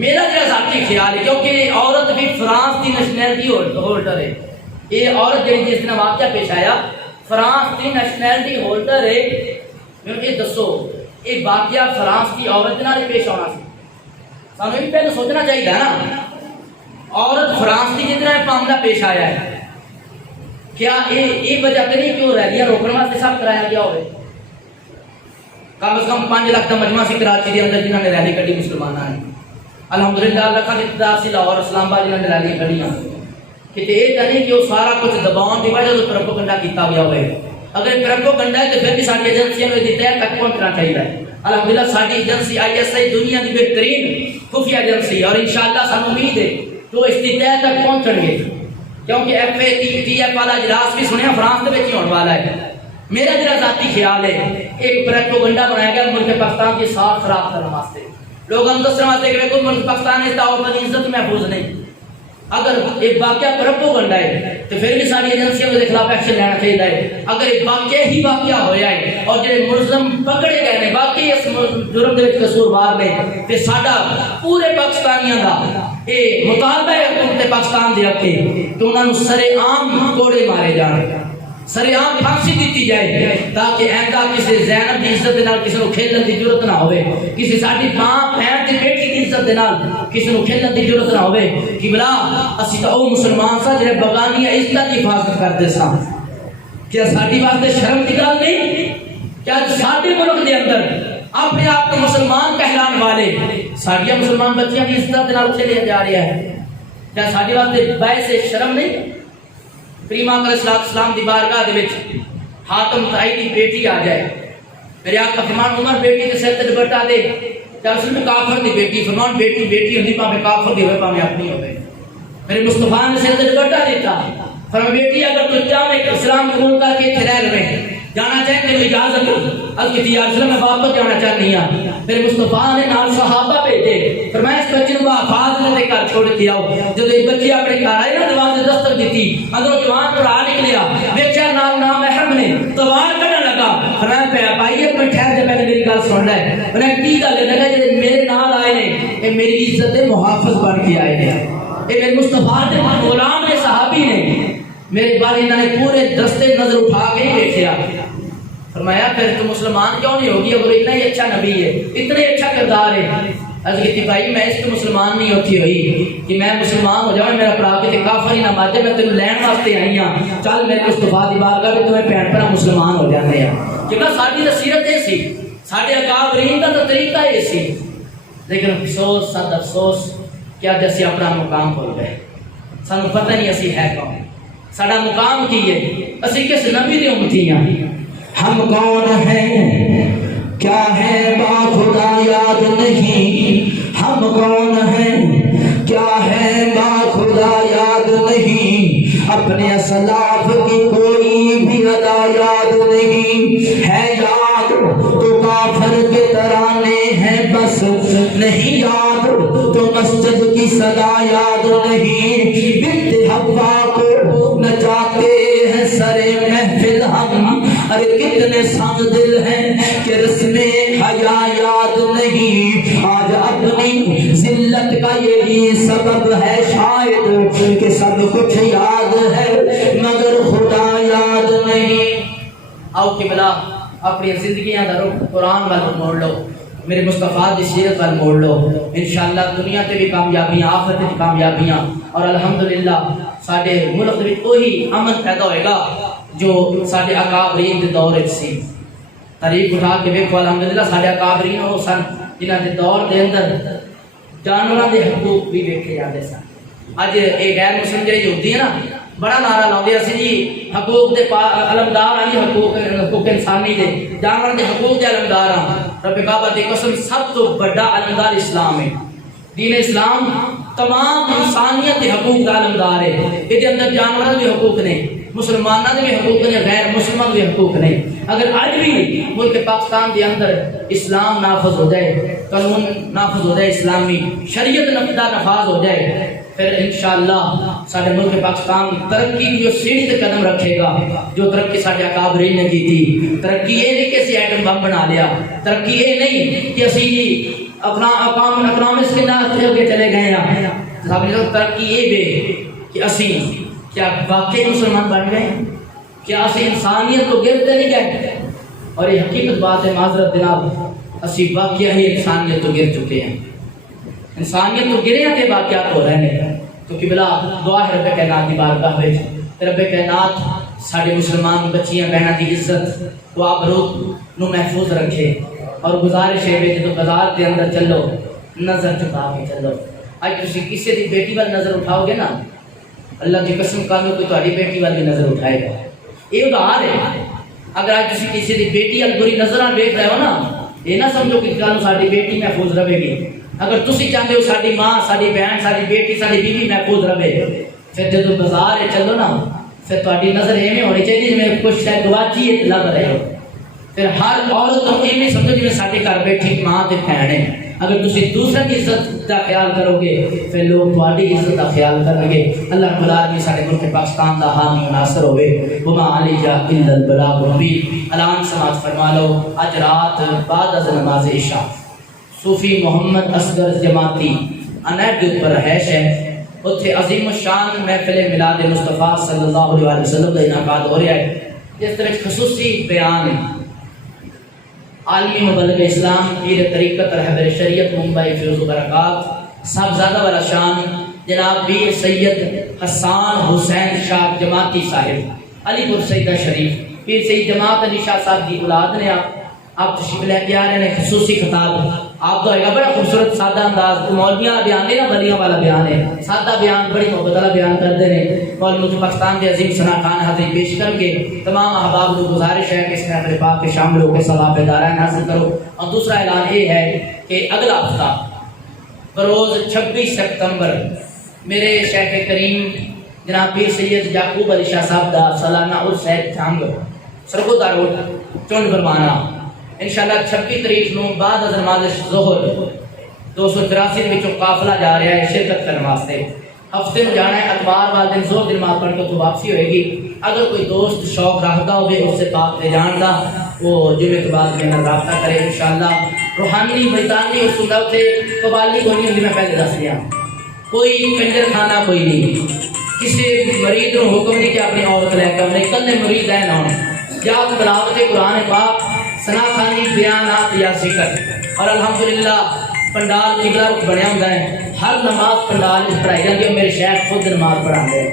میرا جو ذاتی خیال ہے کیونکہ عورت بھی فرانس کی نیشنلٹی ہولڈر ہے یہ عورت جڑی جس دن واقعہ پیش آیا فرانس کی نیشنلٹی ہولڈر ہے میں یہ دسو یہ واقعہ فرانس کی عورت نال پیش آنا سی سانو یہ پہلے سوچنا چاہیے نا عورت فرانس کی جتنا معاملہ پیش آیا ہے کیا یہ وجہ تو نہیں کہ وہ ریلیاں روکنے واسطے سب کرایا گیا ہوئے کم از کم 5 لاکھ کا مجمع سی کراچی کے اندر جنہوں نے ریلی کڑی مسلمانوں نے الحمدللہ اللہ کا اقتدار سی لاہور اسلام آباد جنہوں نے ریلیاں کڑیاں کہ یہ تو نہیں کہ وہ سارا کچھ دباؤ کی وجہ سے پروپیگنڈا کیتا گیا ہوئے اگر پروپیگنڈا ہے تو پھر بھی ساری ایجنسیاں میں دیتے ہیں تک پہنچنا چاہیے. الحمدللہ ساری ایجنسی ISI دنیا کی بہترین خفیہ ایجنسی اور انشاءاللہ سانو امید ہے تو اس کی تہ تک پہنچن گے کیونکہ FATF والا اجلاس بھی سنیا فرانس کے ہونے والا ہے. میرا جڑا ذاتی خیال ہے ایک پروپیگنڈا بنایا گیا ملک پاکستان کی صاف خراب کرنے واسطے لوگوں کو دسنے واسطے کہ کوئی ملک پاکستان ہے تو اپنی عزت محفوظ نہیں. اگر ایک واقعہ پروپیگنڈا ہے تو پھر بھی ساری ایجنسیوں کے خلاف ایکشن لینا چاہیے. اگر ایک واقعہ ہی واقعہ ہویا ہے اور جڑے ملزم پکڑے گئے ہیں واقعی اس جرم دے وچ قصوروار نے تے ساڈا پورے پاکستانیاں دا اے مطالبہ ہے حکومت پاکستان دے اگے کہ انہاں نوں سرے عام کوڑے مارے جان سرے عام پھانسی دیتی جائے تاکہ آئندہ کسی زینب دی عزت دے نال کسی نوں کھیلن دی ضرورت نہ ہوے کسی ساڈی ماں بہن دی بیٹی دی عزت دے نال کسی نوں کھیلن دی ضرورت نہ ہوے کہ بلا اسی تا او مسلمان سا جڑے بغانی عزت دی حفاظت کردے ساں. کیا ساڈی واسطے شرم دی گل نہیں؟ کیا ساڈے ملک دے اندر اپنے آپ کو مسلمان کہلان والے ساڈیاں مسلمان بچیاں دی عزت دے نال کھیلیا جا رہا ہے؟ کیا ساڈے واسطے باعث شرم نہیں؟ پریما علیہ السلام دی بارگاہ دے وچ حاتم طائی دی بیٹی آ جائے میرے آقا فرمان عمر بیٹی کے سر تے دوپٹہ دے تے اصل میں کافر دی بیٹی فرمان بیٹی بیٹی ہوندی پاویں کافر دی ہوے پاویں اپنی ہوے میرے مصطفیٰ نے سر تے دوپٹہ دیتا فرمان بیٹی اگر تو چاہے کہ اسلام قبول کر کے اتھے رہ لویں جانا چاہے تو اجازت از کی یا رسول میں واپس جانا چاہنی ہاں. میرے مصطفیٰ نے نال صحابہ بھیجے فرمایا اس بچے کو حفاظ نے گھر چھوڑ کے آؤ. جب یہ بچی اپنے گھر آئی نا دروازے دستک دیتی اندروں جوان پڑھا نکلیا ویکھیا نال نام محرم نے تلوار کڈن لگا فرمایا بھائی ایک منٹ ٹھہر جا پہلے میری گل سن لے. انہیں کی گل ہے لگا جڑے میرے نال آئے نے اے میری عزت دے محافظ بن کے آئے نے اے میرے مصطفیٰ دے غلام نے صحابی نے میرے بال انہوں نے پورے دستے نظر اٹھا کے ہی دیکھا فرمایا پھر تو مسلمان کیوں نہیں ہوگی اگر اتنا ہی اچھا نبی ہے اتنے اچھا کردار ہے. عرض کی بھائی میں اس کو مسلمان نہیں ہوتی ہوئی کہ میں مسلمان ہو جاؤں میرا پڑا کے کافر ہی نہ مار جائے میں تینوں لین واسطے آئی ہاں چل میرے مصطفیٰ دی بارگاہ بھی تمہیں بھین بھرا مسلمان ہو جانے ہیں. کیونکہ ساری نصیحت یہ سی سارے اکابرین کا تو طریقہ یہ سی لیکن افسوس صد افسوس کیا جیسے اپنا مقام بھول گئے. سانو پتہ نہیں اسی ہے کون ساڈا مقام کی ہے اسی کس نبی دے امتی ہیں. ہم کون ہیں کیا ہے با خدا یاد نہیں ہم کون ہیں کیا ہے با خدا یاد نہیں اپنے اسلاف کی کوئی بھی ادا یاد نہیں ہے یاد تو کافر کے ترانے ہیں بس نہیں یاد تو مسجد کی صدا یاد نہیں بنت حوا کو نچاتے ہیں سرے محفل ہم ارے کتنے سنگ دل ہیں کہ رسم حیا یاد نہیں آج اپنی ذلت کا یہی سبب ہے شاید کہ سب کچھ یاد ہے مگر خدا یاد نہیں. آؤ قبلہ اپنی زندگیاں دا رخ قرآن وال موڑ لو میرے مصطفیٰ دی سیرت وال موڑ لو انشاءاللہ دنیا تے بھی کامیابیاں آخرت بھی کامیابیاں اور الحمدللہ ساڈے ملک وچ وہی امن پیدا ہوئے گا جو ساڈے اکابرین دے دور وچ سی. تاریخ اٹھا کے ویکھو الحمدللہ ساڈے اکابرین وہ سن جنہاں دے دور دے اندر جانوراں دے حقوق بھی ویکھے جاندے سن. اج اے غیر مسلم جڑے یہودی ہیں نا بڑا نعرہ لاؤندے اسی جی حقوق دے علمدار ہیں حقوق انسانی دے جانوراں دے حقوق دے علمدار ہیں. رب کعبہ دی قسم سب تو بڑا علمدار اسلام ہے. دین اسلام تمام انسانیت کے حقوق کا علمدار ہے. یہ اندر جانوروں کے حقوق نے مسلمانوں کے بھی حقوق نے غیر مسلمان کے حقوق نے. اگر آج بھی ملک پاکستان کے اندر اسلام نافذ ہو جائے قانون نافذ ہو جائے اسلامی شریعت نافذ ہو جائے پھر انشاءاللہ سارے ملک پاکستان ترقی کی جو سیڑھی تے قدم رکھے گا جو ترقی سارے اکابرین نے کی تھی. ترقی یہ نہیں کہ اسی ایٹم بم بنا لیا ترقی یہ نہیں کہ اسی اپنا اکنامکس کے نام کے چلے گئے ہیں. ترقی یہ بے کہ اسی کیا واقعی مسلمان بن گئے کیا اسی انسانیت کو گرتے نہیں گئے اور یہ حقیقت بات ہے معذرت دنال اسی واقعہ ہی انسانیت تو گر چکے ہیں. انسانیت تو گرے ہیں کہ واقعات ہو رہے ہیں. تو قبلہ دعا ہے رب کائنات کی بارگاہ وچ رب کائنات سارے مسلمان بچیاں بہناں دی عزت و آبرو نو محفوظ رکھے اور گزارش ہے کہ جب بازار کے اندر چلو نظر چکا کے چلو. اج تسی کسی دی بیٹی وال نظر اٹھاؤ گے نا اللہ کی قسم کانو کوئی تہاڈی بیٹی وال بھی نظر اٹھائے گا. یہ ادھار ہے اگر آج کسی کسی دی بیٹی ال بری نظر دیکھ رہے ہو نا، یہ نہ سمجھو کہ کل ساری بیٹی محفوظ رہے گی۔ اگر تسی چاہتے ہو ساری ماں، ساری بہن، ساری بیٹی، ساری بیوی محفوظ رہے، پھر جب بازار چلو نا، پھر تہاڈی نظر ایویں ہونی چاہیے جویں کچھ شے گواچی لگ رہے ہو۔ پھر ہر عورت کو ایویں سمجھو جویں ساڈے گھر بیٹھی ماں تے بہن ہے۔ اگر تسی دوسرے کی عزت کا خیال کرو گے، پھر لوگ تہاڈی عزت کا خیال کریں گے۔ اللہ رب العالمین سارے ملک پاکستان دا حامی و ناصر ہوئے۔ وما علیہ الا البلاغ المبین۔ اعلان سماعت فرما لو، اج رات بعد از نماز عشاء صوفی محمد اصغر جماعتی انیب کے اوپر رہائش ہے، اتھے عظیم الشان محفل میلاد مصطفیٰ صلی اللہ علیہ وسلم کا انعقاد ہو رہا ہے، جس طرح خصوصی بیان عالمی مبلغ اسلام پیر طریقت رہبر شریعت ممبئی فیض و برکات صاحبزادہ والا شان جناب پیر سید حسان حسین شاہ جماعتی صاحب علی پور سیدہ شریف، پیر سید جماعت علی شاہ صاحب کی اولاد نے آپ تشریف لے کے آ رہے ہیں۔ خصوصی خطاب آپ کا ہوگا، بڑا خوبصورت سادہ انداز، مولویاں والا بیان نہیں نا، ولیاں والا بیان ہے، سادہ بیان بڑی محبت والا بیان کرتے ہیں۔ اور ملک پاکستان کے عظیم ثنا خان حاضری پیش کر کے تمام احباب کو گزارش ہے کہ اس میں اپنے پاک کے شامل ہو کے ثواب دارین حاصل کرو۔ اور دوسرا اعلان یہ ہے کہ اگلا ہفتہ بروز 26 سپتمبر میرے شیخ کریم جناب پیر سید یعقوب علی شاہ صاحب دا سالانہ عرس ہے جنگ سرگودا روڈ چونڈ برمانہ، انشاءاللہ 26 تاریخ نو بعد از نماز ظہر 284 وچوں قافلہ جا رہا ہے شرکت کرنے واسطے۔ ہفتے میں جانا ہے، اتوار والے دن زور دن نماز پڑھ کے تو واپسی ہوئے گی۔ اگر کوئی دوست شوق رکھتا ہوئے اس سے پاک لے جان دا، وہ جمعے کے بعد میں رابطہ کرے انشاءاللہ۔ روحانی میدانی اس صدا سے قبالی کوئی نہیں ہوتی، میں پہلے دس دیا، کوئی کنجر خانہ کوئی نہیں، کسی مریض کو حکم نہیں کہ اپنی عورت لے کے اپنے کل مرید ہے نہ یا تلاوت قرآن پاک، ثنا خانی، بیانات یا ذکر۔ اور الحمدللہ پنڈال قبلہ رخ بنیا ہوتا ہے، ہر نماز پنڈال میں پڑھائی جاتی ہے، میرے شیخ خود نماز پڑھاتے ہیں۔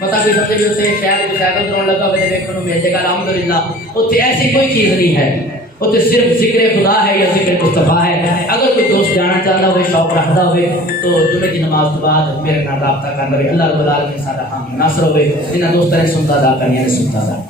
پتہ بھی سب سے اسے شیخ کو سائیکل چلانے لگا ہوئے دیکھنے کو مل جائے گا الحمدللہ۔ اتنے ایسی کوئی چیز نہیں ہے، اتنے صرف ذکر خدا ہے یا ذکر مصطفیٰ ہے۔ اگر کوئی دوست جانا چاہتا ہوئے، شوق رکھتا ہوئے، تو جمعے کی نماز کے بعد میرے نام رابطہ کرنا ہوئے۔ اللہ رب العالمین سارا حامی ناصر ہوئے۔ انہاں دوستوں نے سنتا دا کرنی ہے، سنتا دا